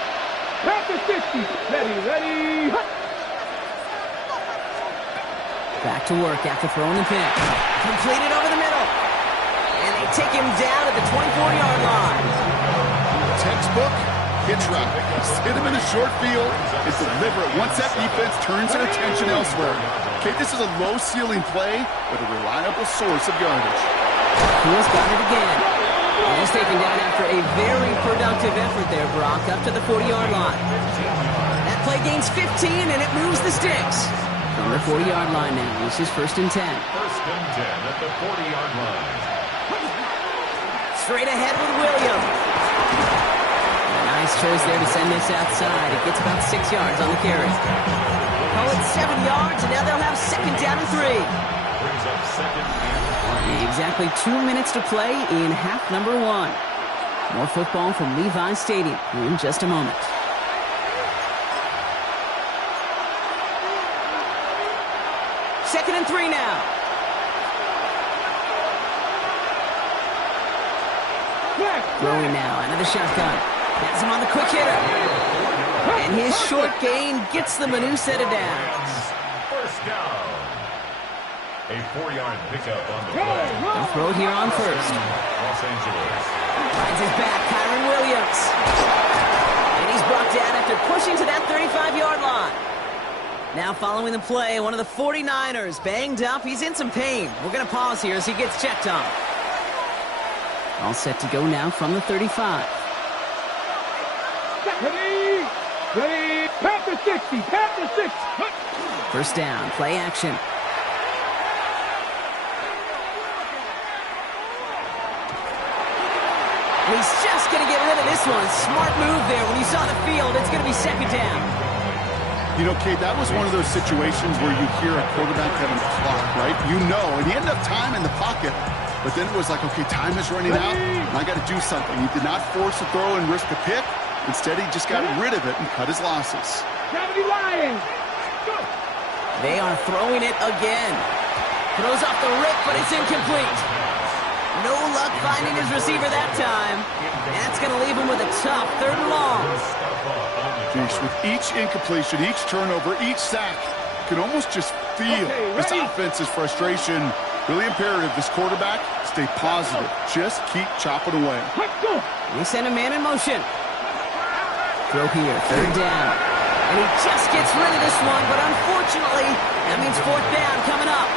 Back to 50. Ready. Back to work after throwing the pick. Completed over the middle. And they take him down at the 24-yard line. Textbook hitch route. Just hit him in the short field. It's deliberate. Once that defense turns their attention elsewhere. Okay, this is a low-ceiling play, but a reliable source of yardage. He's got it again. And he's taken down after a very productive effort there, Brock, up to the 40-yard line. That play gains 15, and it moves the sticks. From the 40-yard line now, this is 1st and 10. 1st and 10 at the 40-yard line. Straight ahead with Williams. A nice choice there to send this outside. It gets about 6 yards on the carry. Call it 7 yards, and now they'll have 2nd down and 3. Brings up 2nd and 3. Exactly 2 minutes to play in half number 1. More football from Levi Stadium in just a moment. 2nd and 3 now. Throwing now out of the shotgun. Has him on the quick hitter. And his short gain gets them a new set of downs. First down. A 4-yard pickup on the play. They'll throw here on first. Los Angeles. Finds his back, Kyron Williams. And he's brought down after pushing to that 35-yard line. Now following the play, one of the 49ers banged up. He's in some pain. We're going to pause here as he gets checked on. All set to go now from the 35. Ready! Ready! Pat the 60! Pat the 60! First down, play action. And he's just going to get rid of this one. Smart move there. When you saw the field, it's going to be 2nd down. You know, Kate, that was one of those situations where you hear a quarterback having a clock, right? You know, and he ended up time in the pocket. But then it was like, okay, time is running out, and I got to do something. He did not force a throw and risk a pick. Instead, he just got rid of it and cut his losses. They are throwing it again. Throws off the rip, but it's incomplete. No luck finding his receiver that time. That's going to leave him with a tough 3rd and long. Jeez, with each incompletion, each turnover, each sack, you can almost just feel this offense's frustration. Really imperative, this quarterback, stay positive. Just keep chopping away. They send a man in motion. Throw here, 3rd down. And he just gets rid of this one, but unfortunately, that means 4th down coming up.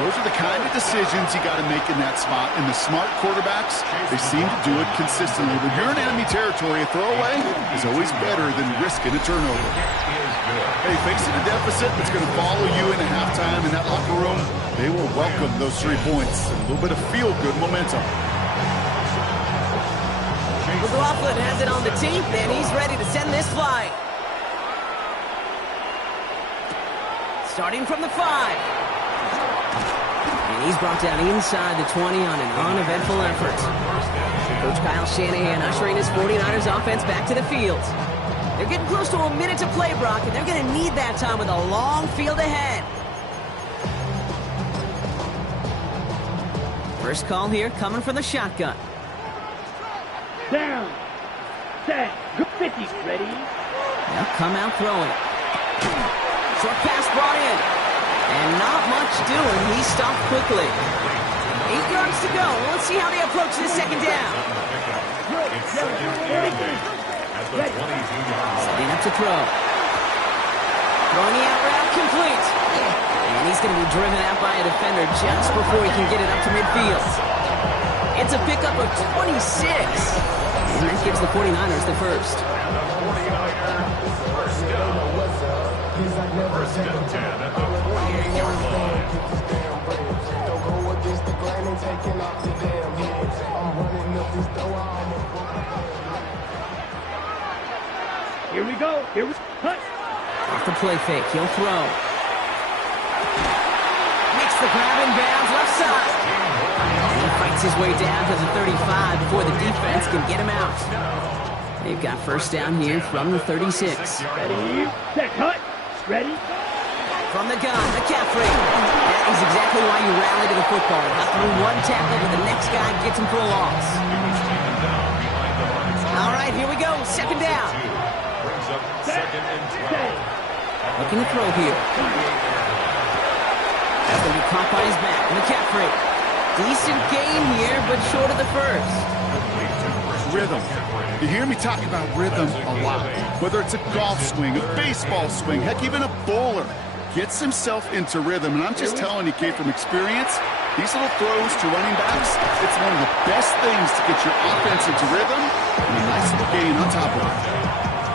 Those are the kind of decisions you got to make in that spot. And the smart quarterbacks, they seem to do it consistently. When you're in enemy territory, a throwaway is always better than risking a turnover. Hey, facing a deficit that's going to follow you into halftime in that locker room, they will welcome those 3 points. A little bit of feel-good momentum. McLaughlin has it on the tee, and he's ready to send this flying. Starting from the 5. And he's brought down inside the 20 on an uneventful effort. Coach Kyle Shanahan ushering his 49ers offense back to the field. They're getting close to a minute to play, Brock, and they're going to need that time with a long field ahead. First call here coming from the shotgun. Down. Set. Good 50. Ready? They'll come out throwing. Short pass brought in. And not much doing. He stopped quickly. 8 yards to go. Let's see how they approach this 2nd down. Setting up to throw. Throwing the out route complete. And he's going to be driven out by a defender just before he can get it up to midfield. It's a pickup of 26. And that gives the 49ers the first. First and 10 at the 48-yard line. Here we go. Here we go. Off the play fake. He'll throw. Makes the grab in bounds left side. And he fights his way down to the 35 before the defense can get him out. They've got first down here from the 36. Ready? Set. Cut. Ready? From the gun, McCaffrey. That is exactly why you rally to the football. Got through one tackle, but the next guy gets him for a loss. All right, here we go. 2nd down. Second and 12. Looking to throw here. That's going to be caught by his back. McCaffrey. Decent gain here, but short of the first. Rhythm. You hear me talk about rhythm a lot. Whether it's a golf swing, a baseball swing, heck, even a bowler gets himself into rhythm. And I'm just telling you, Kate, from experience, these little throws to running backs, it's one of the best things to get your offense into rhythm and a nice little gain on top of it.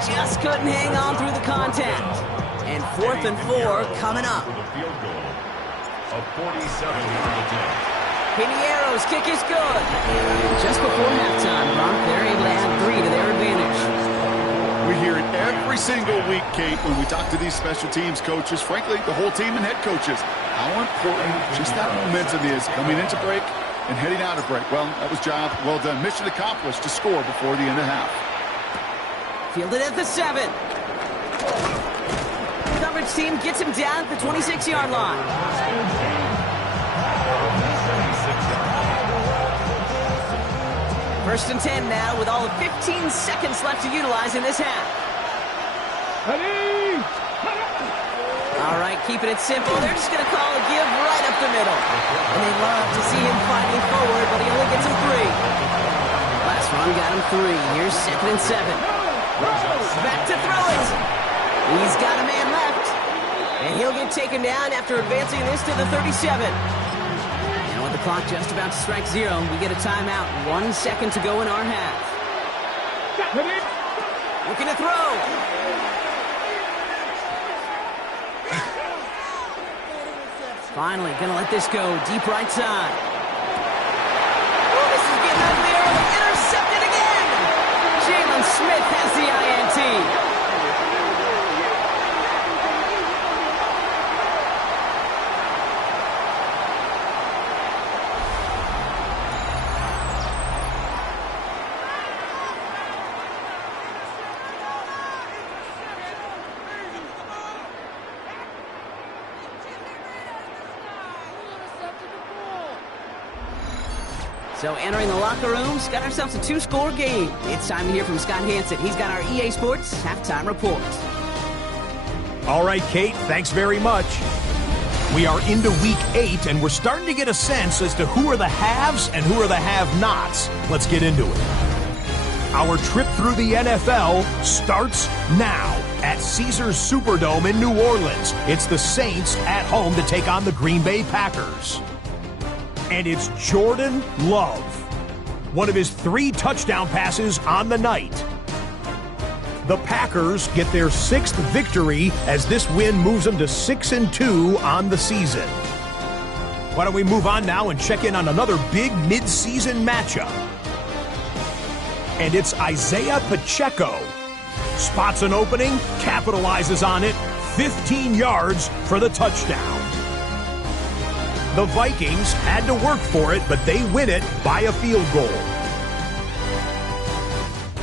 Just couldn't hang on through the contact. And 4th and 4 coming up. With a field goal of 47-yard attempt. Pinheiro's kick is good. And just before halftime, Brock, they're able to add 3 to their advantage. We hear it every single week, Kate, when we talk to these special teams coaches, frankly, the whole team and head coaches, how important just that momentum is coming into break and heading out of break. Well, that was job well done. Mission accomplished to score before the end of half. Fielded at the 7. coverage team gets him down at the 26-yard line. First and 10 now with all of 15 seconds left to utilize in this half. All right, keeping it simple. They're just going to call a give right up the middle. And they love to see him fighting forward, but he only gets him 3. Last run got him 3. Here's 2nd and 7. Back to throw it. He's got a man left. And he'll get taken down after advancing this to the 37. And with the clock just about to strike 0, we get a timeout. 1 second to go in our half. Looking to throw. Finally, gonna let this go. Deep right side. Oh, this is getting ugly early. Intercepted again. Jalen Smith has the INT. So entering the locker rooms, got ourselves a 2-score game. It's time to hear from Scott Hansen. He's got our EA Sports halftime report. All right, Kate, thanks very much. We are into week 8, and we're starting to get a sense as to who are the haves and who are the have-nots. Let's get into it. Our trip through the NFL starts now at Caesars Superdome in New Orleans. It's the Saints at home to take on the Green Bay Packers. And it's Jordan Love, one of his 3 touchdown passes on the night. The Packers get their 6th victory as this win moves them to 6-2 on the season. Why don't we move on now and check in on another big mid-season matchup. And it's Isaiah Pacheco. Spots an opening, capitalizes on it, 15 yards for the touchdown. The Vikings had to work for it, but they win it by a field goal.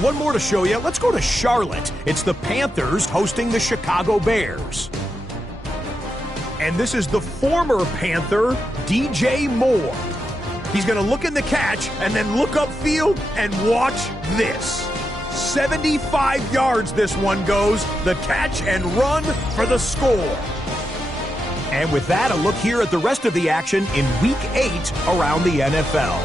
One more to show you. Let's go to Charlotte. It's the Panthers hosting the Chicago Bears. And this is the former Panther, DJ Moore. He's going to look in the catch and then look upfield and watch this. 75 yards this one goes. The catch and run for the score. And with that, a look here at the rest of the action in Week 8 around the NFL.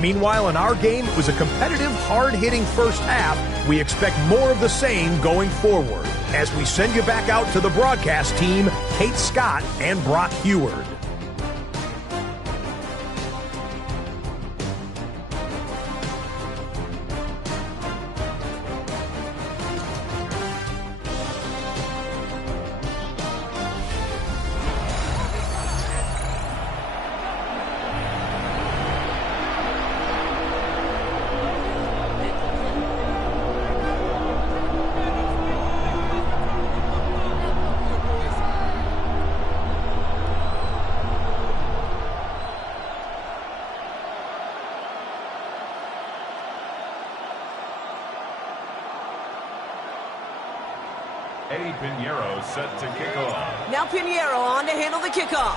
Meanwhile, in our game, it was a competitive, hard-hitting first half. We expect more of the same going forward as we send you back out to the broadcast team, Kate Scott and Brock Heward. Eddie Pinheiro set to kick off. Now Pinheiro on to handle the kickoff.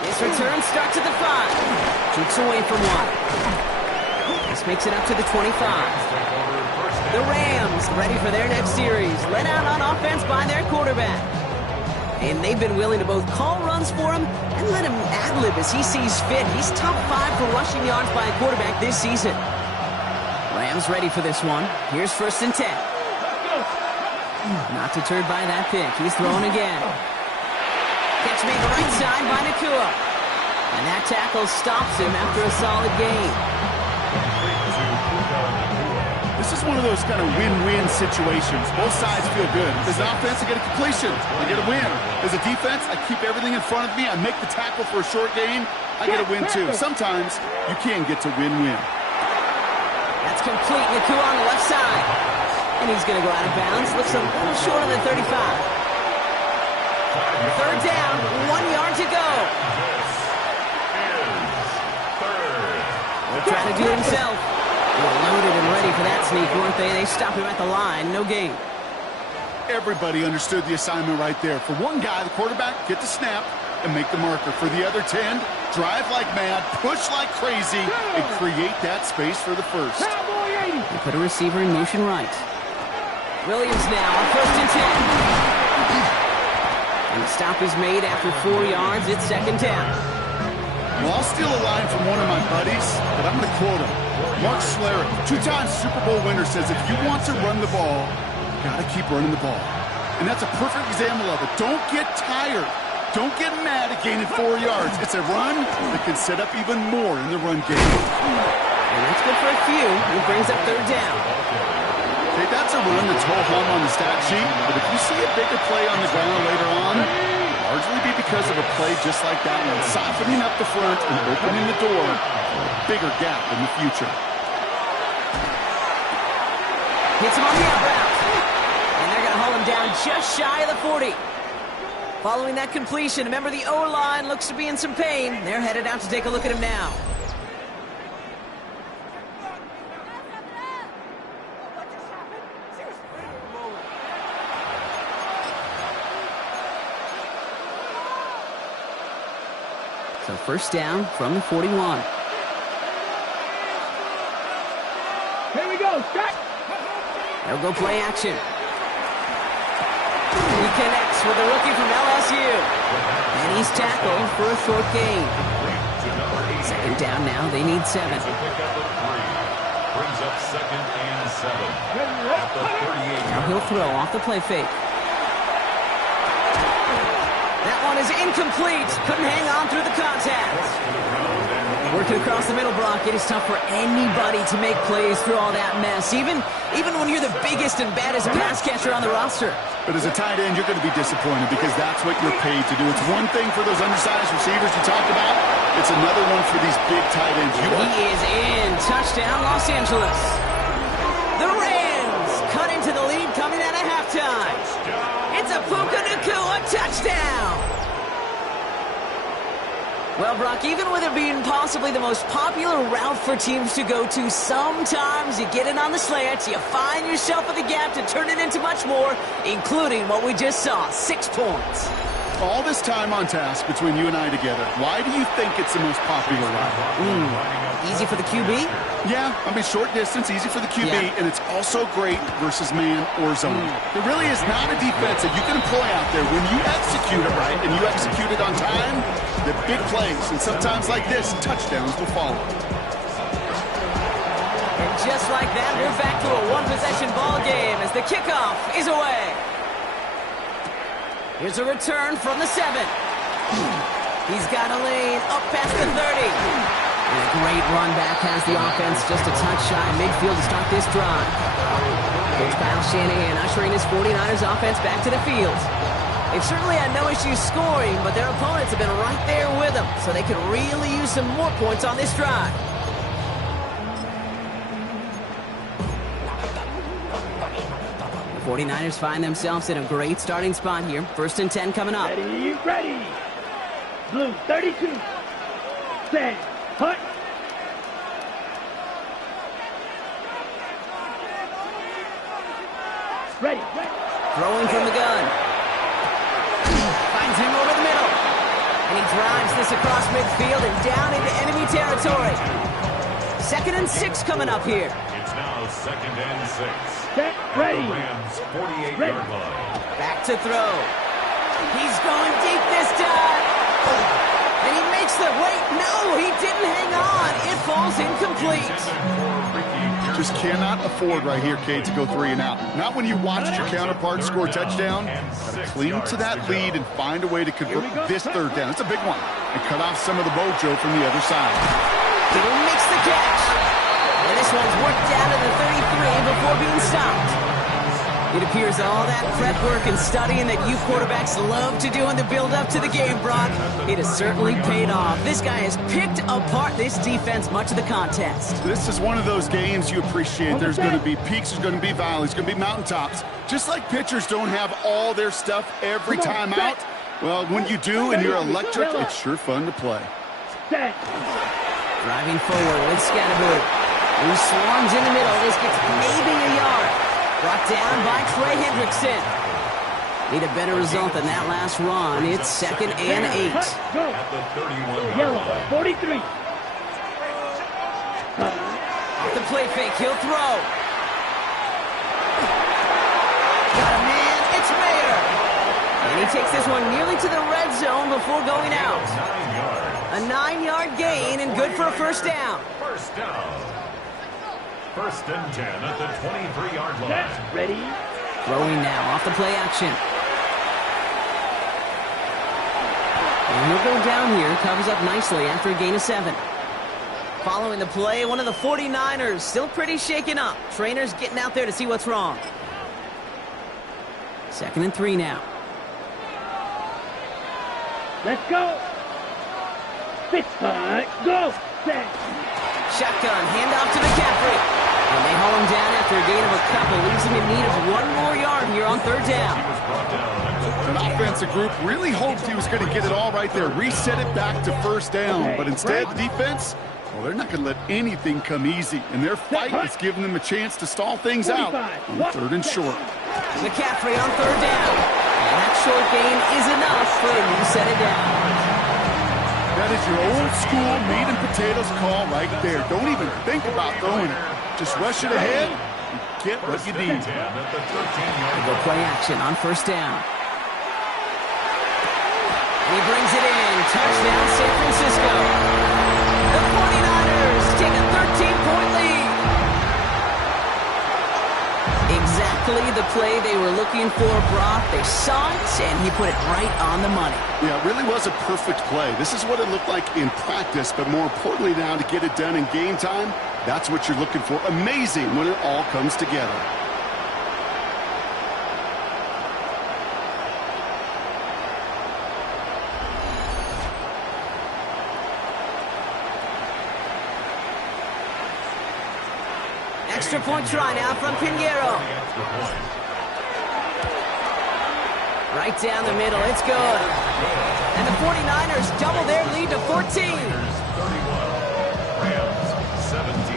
This return starts at the 5. Jukes away from 1. This makes it up to the 25. The Rams ready for their next series. Let out on offense by their quarterback. And they've been willing to both call runs for him and let him ad-lib as he sees fit. He's top 5 for rushing yards by a quarterback this season. Rams ready for this one. Here's 1st and 10. Not deterred by that pick. He's throwing again. Catch made right side by Nakua. And that tackle stops him after a solid gain. This is one of those kind of win-win situations. Both sides feel good. As an offense, I get a completion. I get a win. As a defense, I keep everything in front of me. I make the tackle for a short gain. I get a win, too. Sometimes you can get to win-win. That's complete. Nakua on the left side. And he's going to go out of bounds. Looks a little short of the 35. 3rd down, 1 yard to go. This is 3rd. He'll try to do it himself. They were loaded and ready for that sneak, weren't they? They stopped him at the line. No gain. Everybody understood the assignment right there. For one guy, the quarterback, get the snap and make the marker. For the other 10, drive like mad, push like crazy, and create that space for the first. They put a receiver in motion right. Williams now on 1st and 10. And the stop is made after 4 yards. It's 2nd down. Well, I'll steal a line from one of my buddies, but I'm going to quote him. Mark Schlereth, 2-time Super Bowl winner, says if you want to run the ball, you got to keep running the ball. And that's a perfect example of it. Don't get tired. Don't get mad at gaining 4 yards. It's a run that can set up even more in the run game. And that's good for a few. It brings up 3rd down. Okay, that's a run that's ho-hum on the stat sheet, but if you see a bigger play on the ground later on, it'll largely be because of a play just like that one, softening up the front and opening the door for a bigger gap in the future. Hits him on the out route. And they're going to hold him down just shy of the 40. Following that completion, remember the O-line looks to be in some pain. They're headed out to take a look at him now. So 1st down from the 41. Here we go, start. They'll go play action. He connects with a rookie from LSU. And he's tackled for a short gain. 2nd down now, they need 7. Brings up 2nd and 7. At the 38. Now he'll throw off the play fake. That one is incomplete. Couldn't hang on through the contact. Working across the middle, Brock, it is tough for anybody to make plays through all that mess, even when you're the biggest and baddest pass catcher on the roster. But as a tight end, you're going to be disappointed because that's what you're paid to do. It's one thing for those undersized receivers you talked about. It's another one for these big tight ends. He is in. Touchdown, Los Angeles. The Rams cut into the lead coming out of halftime. It's a Puka Nacua touchdown. Well, Brock, even with it being possibly the most popular route for teams to go to, sometimes you get it on the slants, you find yourself in the gap to turn it into much more, including what we just saw, 6 points. All this time on task between you and I together, why do you think it's the most popular route? Easy for the QB? Yeah, I mean, short distance, easy for the QB, and it's also great versus man or zone. There really is not a defense that you can employ out there when you execute it right and you execute it on time, the big plays, and sometimes like this, touchdowns will follow. And just like that, we're back to a one-possession ball game as the kickoff is away. Here's a return from the 7. He's got a lane up past the 30. And a great run back has the offense just a touch shy of midfield to start this drive. Coach Kyle Shanahan ushering his 49ers offense back to the field. They've certainly had no issues scoring, but their opponents have been right there with them, so they could really use some more points on this drive. The 49ers find themselves in a great starting spot here. 1st and 10 coming up. Ready. Blue 32. Set. Hut. Ready. Throwing from the gun. Finds him over the middle. And he drives this across midfield and down into enemy territory. 2nd and 6 coming up here. It's now 2nd and 6. Set. Ready. Rams 48-yard line. Back to throw. He's going deep this time. And he makes the wait. No, he didn't hang on. It falls incomplete. Just cannot afford right here, Cade, to go 3 and out. Not when you watched your counterpart score a touchdown. Cling to that lead and find a way to convert this 3rd down. It's a big one. And cut off some of the mojo from the other side. He makes the catch. And this one's worked down to the 33 before being stopped. It appears all that prep work and studying that you quarterbacks love to do in the build-up to the game, Brock, it has certainly paid off. This guy has picked apart this defense much of the contest. This is one of those games you appreciate. There's going to be peaks, there's going to be valleys, there's going to be mountaintops. Just like pitchers don't have all their stuff every time out, well, when you do and you're electric, it's sure fun to play. Driving forward with Scatterboot. He swarms in the middle. This gets maybe a yard. Brought down by Trey Hendrickson. Need a better result than that last run. It's 2nd and 8. Go. Yellow, 43. Off the play fake, he'll throw. Got a man, it's Mayer. And he takes this one nearly to the red zone before going out. A 9-yard gain and good for a first down. First down. 1st and 10 at the 23-yard line. That's ready. Throwing now off the play action. And he'll go down here, covers up nicely after a gain of 7. Following the play, one of the 49ers still pretty shaken up. Trainers getting out there to see what's wrong. 2nd and 3 now. Let's go. Fix it. Go. Set. Shotgun, handoff to McCaffrey. And they haul him down after a gain of a couple. Leaves him in need of 1 more yard here on 3rd down. An offensive group really hoped he was going to get it all right there. Reset it back to 1st down. But instead, the defense, well, they're not going to let anything come easy. And their fight is giving them a chance to stall things out on 3rd and short. McCaffrey on 3rd down. And that short gain is enough for a reset it down. That is your old school meat and potatoes call right there. Don't even think about throwing it. Just rush it ahead and get what you need. Go play action on 1st down. And he brings it in. Touchdown, San Francisco. The 49ers take a 13-point lead. Exactly the play they were looking for, Brock. They saw it, and he put it right on the money. Yeah, it really was a perfect play. This is what it looked like in practice, but more importantly now to get it done in game time, that's what you're looking for. Amazing when it all comes together. Extra point try now from Pinheiro. Right down the middle, it's good. And the 49ers double their lead to 14. 31, Rams 17.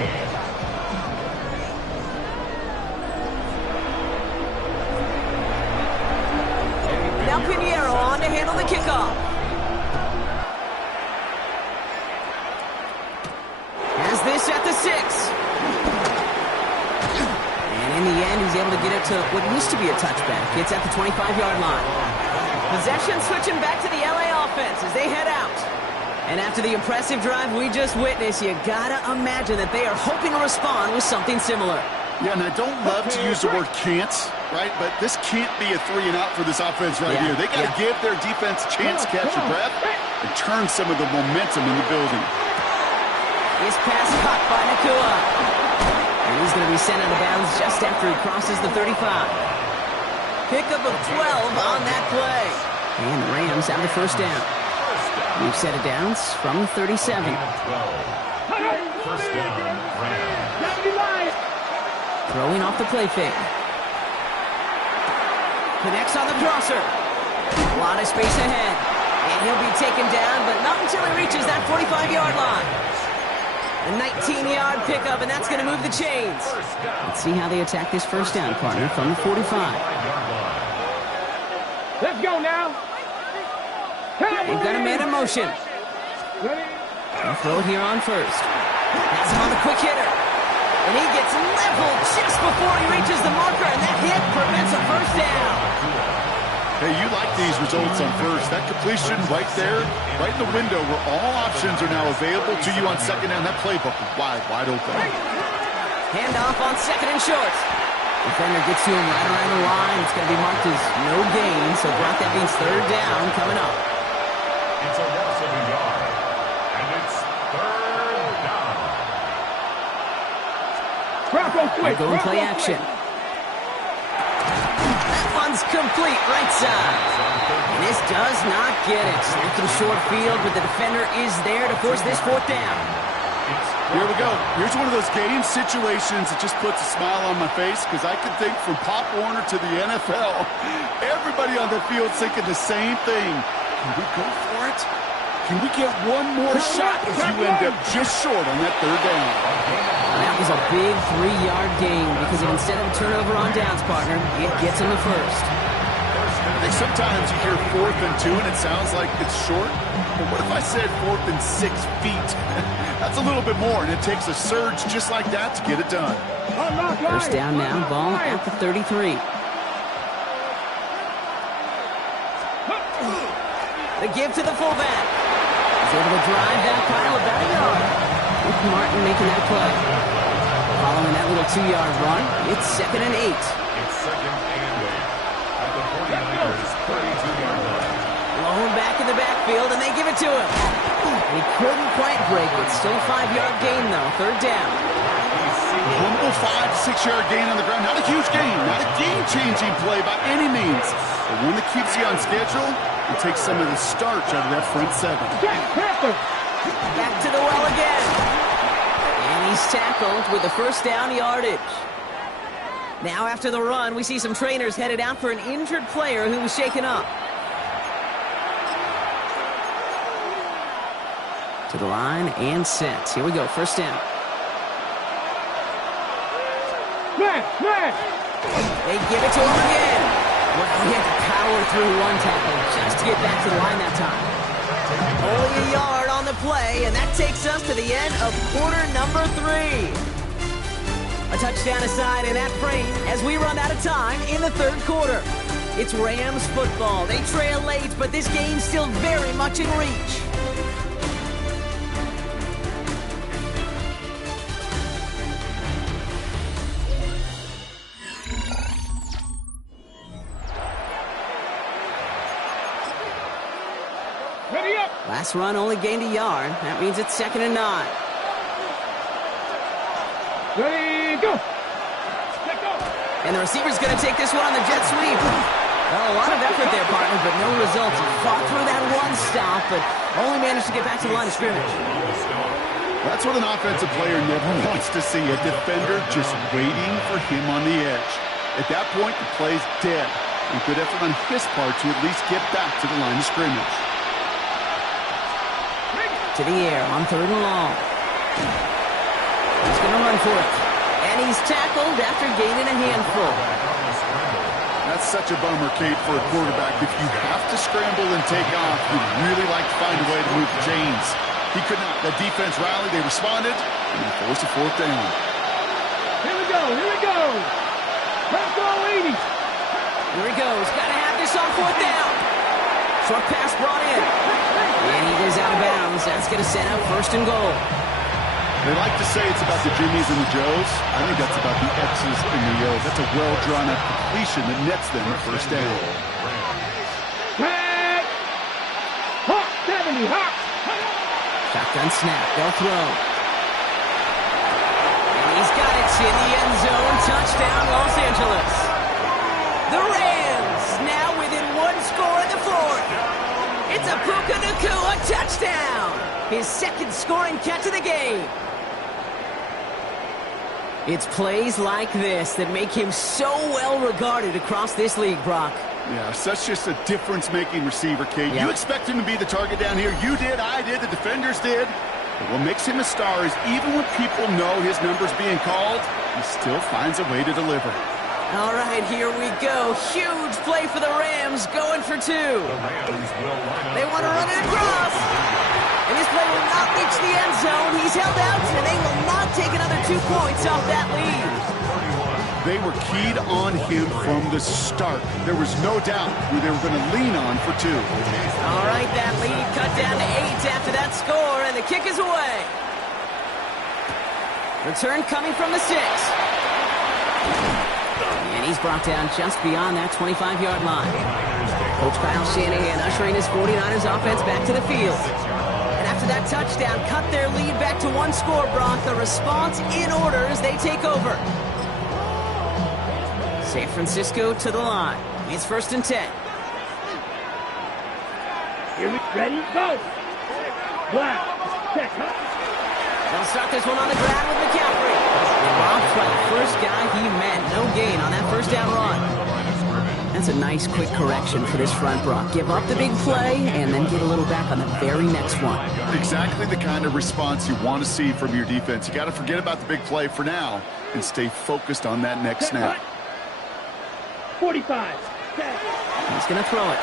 Now Pinheiro on to handle the kickoff. Has this at the 6. In the end, he's able to get it to what used to be a touchback. It's at the 25-yard line. Possession switching back to the LA offense as they head out. And after the impressive drive we just witnessed, you gotta imagine that they are hoping to respond with something similar. Yeah, and I don't love to use the word can't, right? But this can't be a 3-and-out for this offense right here. They gotta give their defense a chance to catch your breath and turn some of the momentum in the building. This pass caught by Nakua. And he's going to be sent out of bounds just after he crosses the 35. Pickup of 12 on that play. And the Rams have the 1st down. We've set it downs from the 37. 1st down, Rams. Throwing off the play fake. Connects on the crosser. A lot of space ahead. And he'll be taken down, but not until he reaches that 45-yard line. A 19-yard pickup, and that's going to move the chains. Let's see how they attack this 1st down, partner, from the 45. Let's go now. They've got a man in motion. They'll throw it here on 1st. Has him on the quick hitter. And he gets leveled just before he reaches the marker, and that hit prevents a 1st down. Hey, you like these results on 1st. That completion right there, right in the window where all options are now available to you on 2nd down. That playbook is wide open. Handoff on 2nd and short. Defender gets to him right around the line. It's going to be marked as no gain, so Brock, that means 3rd down coming up. It's a loss of a yard, and it's 3rd down. They're going play action. Complete right side. And this does not get it. Looking short field, but the defender is there to force this 4th down. Here we go. Here's one of those game situations that just puts a smile on my face because I can think from Pop Warner to the NFL, everybody on the field thinking the same thing. Can we go for it? Can we get one more shot as you end up just short on that third down? That was a big 3-yard gain because instead of a turnover on downs, partner, it gets him the first. I think sometimes you hear 4th and 2 and it sounds like it's short. But what if I said 4th and 6 feet? That's a little bit more, and it takes a surge just like that to get it done. First down now, ball at the 33. The give to the fullback. He's able to drive that pile about a yard. With Martin making that play. Following that little 2-yard run, it's 2nd and 8. It's 2nd and 8 at the 49ers' 32-yard line. Blown back in the backfield, and they give it to him. He couldn't quite break it. Still a 5-yard gain, though. Third down. A humble 5 to 6-yard gain on the ground. Not a huge gain. Not a game-changing play by any means. But one that keeps you on schedule and takes some of the starch out of that front 7. Back to the well again. And he's tackled with the first down yardage. Now after the run, we see some trainers headed out for an injured player who was shaken up. To the line and set. Here we go, first down. They give it to him again. Well, he had to power through one tackle just to get back to the line that time. Only a yard on the play, and that takes us to the end of quarter number 3. A touchdown aside in that frame as we run out of time in the third quarter. It's Rams football. They trail late, but this game's still very much in reach. Last run only gained a yard. That means it's 2nd and 9. Ready, go! And the receiver's going to take this one on the jet sweep. Well, a lot of effort there, partner, but no results. He fought through that one stop, but only managed to get back to the line of scrimmage. That's what an offensive player never wants to see, a defender just waiting for him on the edge. At that point, the play's dead. And good effort on his part to at least get back to the line of scrimmage. To the air on 3rd and long. He's going to run for it. And he's tackled after gaining a handful. That's such a bummer, Kate, for a quarterback. If you have to scramble and take off, you'd really like to find a way to move the chains. He could not. The defense rallied, they responded, and they forced a 4th down. Here we go. Let's go, 80. Here he goes. Got to have this on 4th down. Short pass brought in. And he goes out of bounds. That's going to set up 1st and goal. They like to say it's about the Jimmies and the Joes. I think that's about the X's and the O's. That's a well-drawn-up completion that nets them a 1st down. Tag! Hawk 70, Hawk! Shotgun snap. They'll throw. And he's got it in the end zone. Touchdown, Los Angeles. The Rams now within 1 score in the 4th. It's a Puka Nacua touchdown. His 2nd scoring catch of the game. It's plays like this that make him so well regarded across this league, Brock. Yeah, such just a difference-making receiver, Kate. Yep. You expect him to be the target down here. You did, I did, the defenders did. But what makes him a star is even when people know his number's being called, he still finds a way to deliver. All right, here we go. Huge play for the Rams, going for 2. They want to run it across. And this play will not reach the end zone. He's held out, and they will not take another 2 points off that lead. They were keyed on him from the start. There was no doubt who they were going to lean on for 2. All right, that lead cut down to 8 after that score, and the kick is away. Return coming from the 6. And he's brought down just beyond that 25-yard line. Coach Kyle Shanahan ushering his 49ers offense back to the field. And after that touchdown, cut their lead back to 1 score, Brock. The response in order as they take over. San Francisco to the line. It's 1st and 10. Here we ready, go. Black, check, They'll start this one on the ground with McCaffrey. Robbed by the first guy he met. No gain on that 1st down run. That's a nice quick correction for this front, Brock. Give up the big play and then get a little back on the very next one. Exactly the kind of response you want to see from your defense. You got to forget about the big play for now and stay focused on that next snap. 45. He's going to throw it.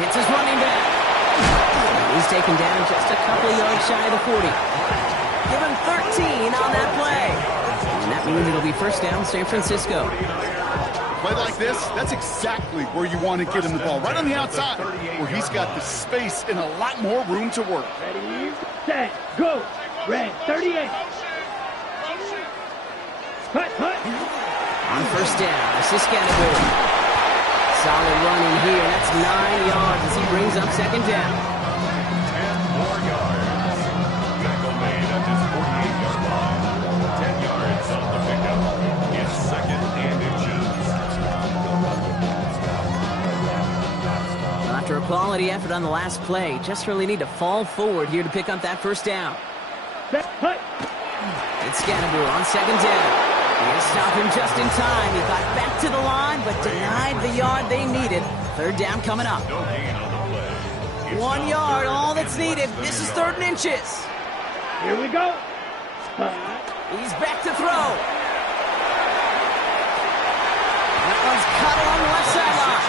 Hits his running back. He's taken down just a couple of yards shy of the 40. Give him 13 on that play. And that means it'll be first down, San Francisco. Play like this, that's exactly where you want to get him the ball. Right on the outside, where he's got the space and a lot more room to work. Ready, set, go. Red 38. Hut. On first down, this is Scattergood. Solid run in here. That's 9 yards as he brings up second down. 10 more yards. Tackle made at his 48-yard line. 10 yards on the pickup. It's second and inches. Well, after a quality effort on the last play, just really need to fall forward here to pick up that first down. Hut. It's Scattergood on second down. They stop him just in time. He got back to the line, but denied the yard they needed. Third down coming up. No gain on the play. 1 yard, all that's needed. This is 3rd and inches. Here we go. He's back to throw. That one's cut along the left sideline.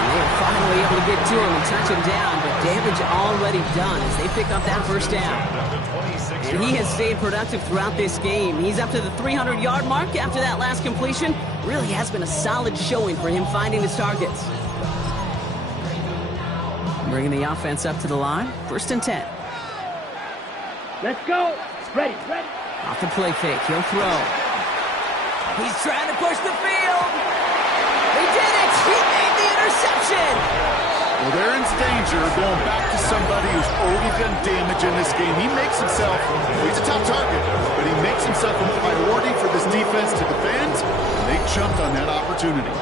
And they're finally able to get to him and touch him down, but damage already done as they pick up that first down. And he has stayed productive throughout this game. He's up to the 300-yard mark after that last completion. Really has been a solid showing for him finding his targets. Bringing the offense up to the line. 1st and 10. Let's go. Ready. Off the play fake. He'll throw. He's trying to push the field. He did it. He made the interception. Well, they're in danger going back to somebody who's already done damage in this game. He makes himself, he's a top target, but he makes himself a priority for this defense to defend, and they jumped on that opportunity.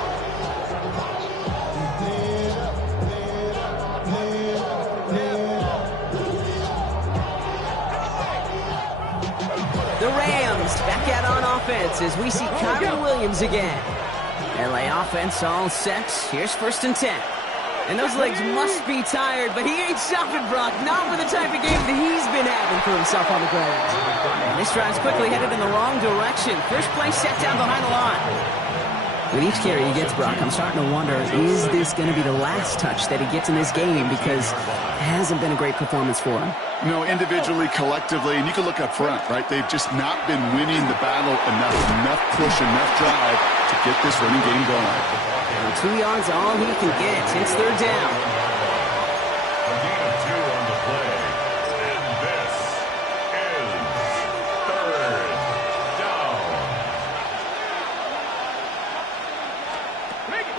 The Rams back out on offense as we see Kyron Williams again. LA offense all set. Here's 1st and 10. And those legs must be tired, but he ain't stopping, Brock. Not with the type of game that he's been having for himself on the ground. And this drive's quickly headed in the wrong direction. First play set down behind the line. With each carry he gets, Brock, I'm starting to wonder, is this going to be the last touch that he gets in this game? Because it hasn't been a great performance for him. You know, individually, collectively, and you can look up front, right? They've just not been winning the battle enough push, enough drive to get this running game going. And 2 yards all he can get. It's 3rd down. A gain of 2 on the play. And this is 3rd down.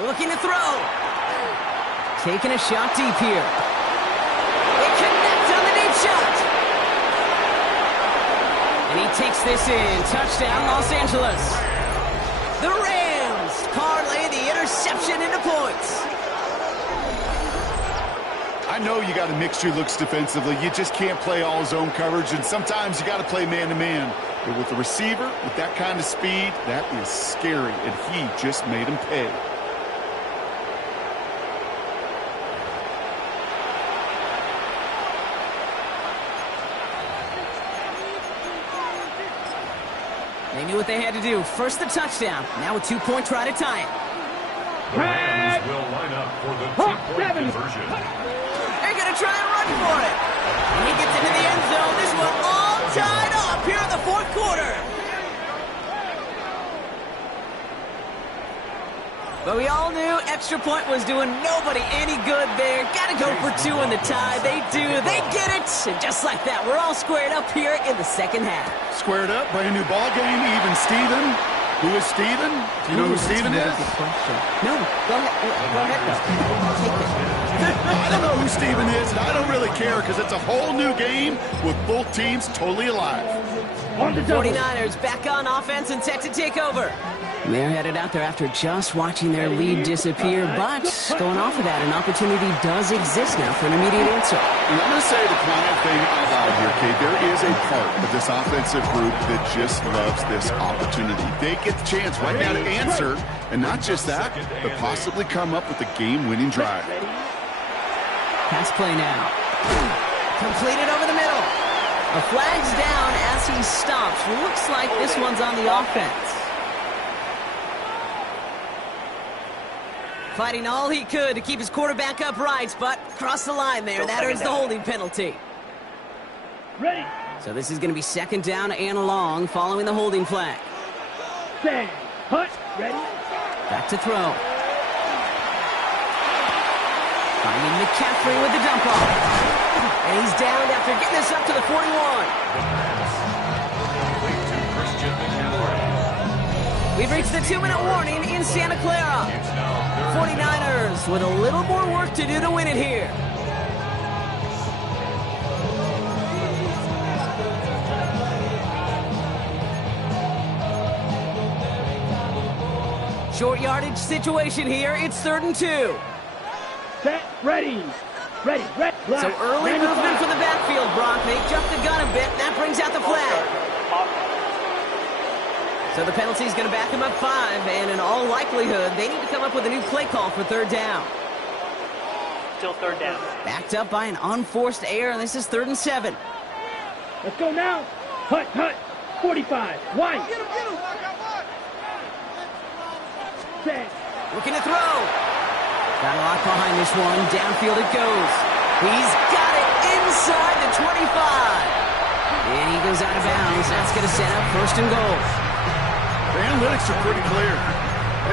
Looking to throw. Taking a shot deep here. They connect on the deep shot. And he takes this in. Touchdown, Los Angeles. The Rams parlay the interception into points. I know you got to mix your looks defensively. You just can't play all zone coverage, and sometimes you got to play man-to-man. But with the receiver, with that kind of speed, that is scary, and he just made him pay. They knew what they had to do. First the touchdown. Now a 2-point try to tie it. The Rams will line up for the 2-point conversion. They're going to try and run for it. And he gets into the end zone. This one all tied up here in the 4th quarter. But we all knew extra point was doing nobody any good there. Got to go for 2 in the tie. They do. They get it. And just like that, we're all squared up here in the second half. Squared up, brand new ball game, even Steven. Who is Steven? Do you know who Steven is? No, go ahead. Go ahead, I don't know who Steven is, and I don't really care because it's a whole new game with both teams totally alive. The 49ers back on offense and set to take over. They're headed out there after just watching their lead disappear, but going off of that, an opportunity does exist now for an immediate answer. And I'm going to say the quiet thing out loud here, Kate. There is a part of this offensive group that just loves this opportunity. They get the chance right now to answer, and not just that, but possibly come up with a game-winning drive. Pass play now. Completed over the middle. A flag's down as he stops. Looks like this one's on the offense. Fighting all he could to keep his quarterback upright, but crossed the line there. That earns the holding penalty. Ready. So this is going to be second down and long following the holding flag. Stand. Hut. Ready. Back to throw. Finding McCaffrey with the dump off. And he's down after getting this up to the 41. We've reached the 2-minute warning in Santa Clara. 49ers with a little more work to do to win it here. Short yardage situation here. It's 3rd and 2. Set. Ready. Ready. Ready. So early movement from the backfield, Brock. They jumped the gun a bit, and that brings out the flag. So the penalty is going to back him up 5, and in all likelihood, they need to come up with a new play call for 3rd down. Still 3rd down. Backed up by an unforced error, and this is 3rd and 7. Let's go now. Hut. Hut. 45. Wide. Set. Looking to throw. Got a lot behind this one. Downfield it goes. He's got it inside the 25. And he goes out of bounds. That's going to set up 1st and goal. The analytics are pretty clear.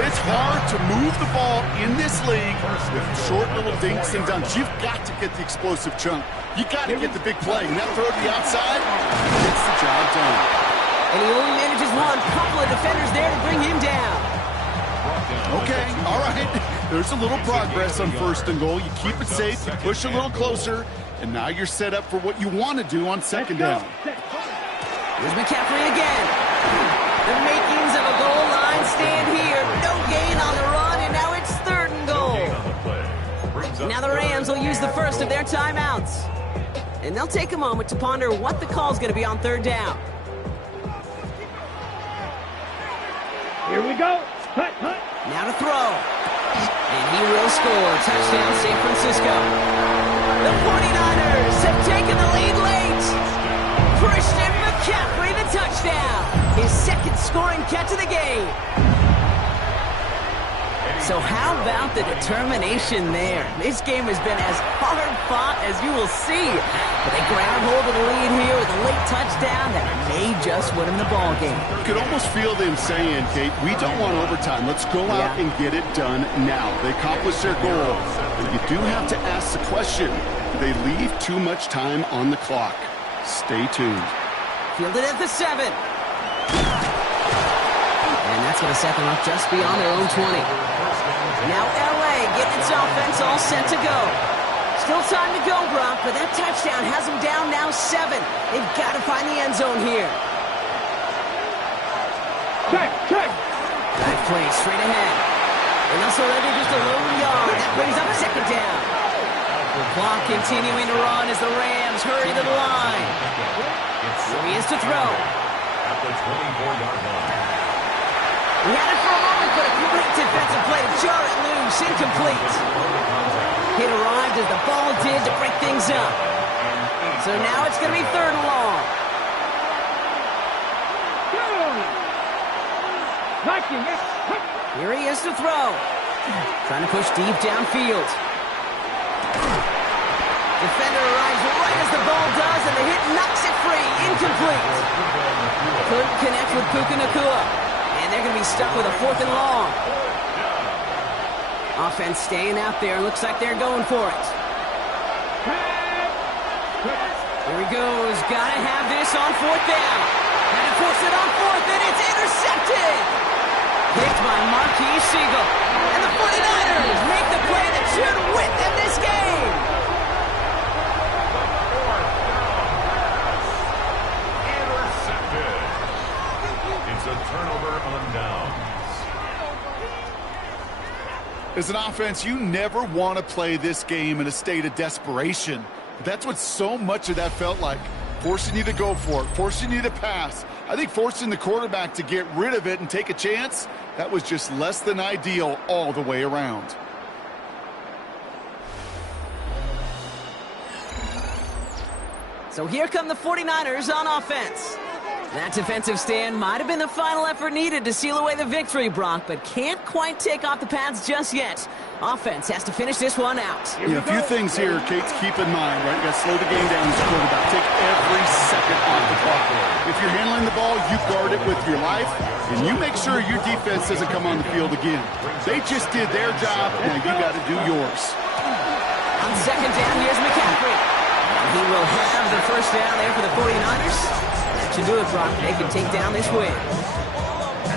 It's hard to move the ball in this league with short little dinks and dunks. You've got to get the explosive chunk. You got to get the big play. And that throw to the outside gets the job done. And he only manages one. Couple of defenders there to bring him down. Okay, all right. There's a little progress on 1st and goal. You keep it safe, you push a little closer, and now you're set up for what you want to do on 2nd down. Here's McCaffrey again. The makings of a goal line stand here. No gain on the run, and now it's 3rd and goal. Now the Rams will use the first of their timeouts. And they'll take a moment to ponder what the call's going to be on 3rd down. Here we go. Hut. Hut. Now to throw. And he will score. Touchdown, San Francisco. The 49ers have taken the lead late. Christian McCaffrey, the touchdown. His 2nd scoring catch of the game. So how about the determination there? This game has been as hard fought as you will see. But they grab hold of the lead here with a late touchdown that may just win them the ball game. You could almost feel them saying, Kate, we don't want overtime. Let's go out and get it done now. They accomplished their goal. But you do have to ask the question, do they leave too much time on the clock? Stay tuned. Fielded at the 7. And that's going to set them up just beyond their own 20. Now LA getting its offense all set to go. Still time to go, Brock, but that touchdown has them down now 7. They've got to find the end zone here. Check. That play straight ahead. And they'll surrender just a low yard. That brings up 2nd down. The clock continuing to run as the Rams hurry to the line. Here he is to throw. At the 24-yard line. He had it for a moment, but a great defensive play to jar it loose. Incomplete. Hit arrived as the ball did to break things up. So now it's going to be 3rd and long. Here he is to throw. Trying to push deep downfield. Defender arrives right as the ball does, and the hit knocks it free. Incomplete. Couldn't connect with Puka Nacua. And they're going to be stuck with a 4th and long. Offense staying out there. Looks like they're going for it. Here he goes. Got to have this on 4th down. Had to force it on 4th, and it's intercepted. Picked by Marquis Siegel. And the 49ers make the play that should win them this game. Intercepted. It's a turnover on downs. As an offense, you never want to play this game in a state of desperation. That's what so much of that felt like. forcing you to go for it, forcing you to pass. I think forcing the quarterback to get rid of it and take a chance, that was just less than ideal all the way around. So here come the 49ers on offense. That defensive stand might have been the final effort needed to seal away the victory, Brock, but can't quite take off the pads just yet. Offense has to finish this one out. A few things here, Kate, to keep in mind, right? You got to slow the game down as a quarterback. Take every second off the clock. If you're handling the ball, you guard it with your life, and you make sure your defense doesn't come on the field again. They just did their job, now you got to do yours. On second down, here's McCaffrey. He will have the first down there for the 49ers. That should do it, Brock. They can take down this win.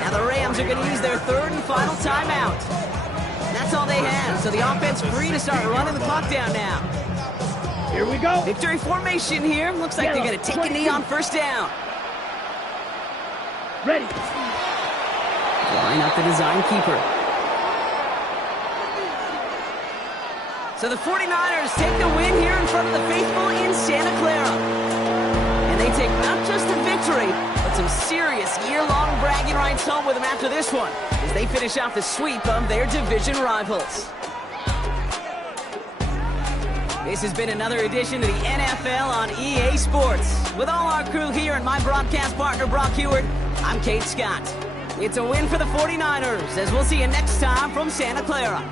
Now the Rams are going to use their third and final timeout. That's all they have, so the offense free to start running the clock down now. Here we go. Victory formation here. Looks like they're going to take a knee on first down. Ready. Line up the design keeper. So the 49ers take the win here in front of the faithful in Santa Clara. And they take not just a victory, but some serious year-long bragging rights home with them after this one, as they finish off the sweep of their division rivals. This has been another edition of the NFL on EA Sports. With all our crew here and my broadcast partner, Brock Heward, I'm Kate Scott. It's a win for the 49ers, as we'll see you next time from Santa Clara.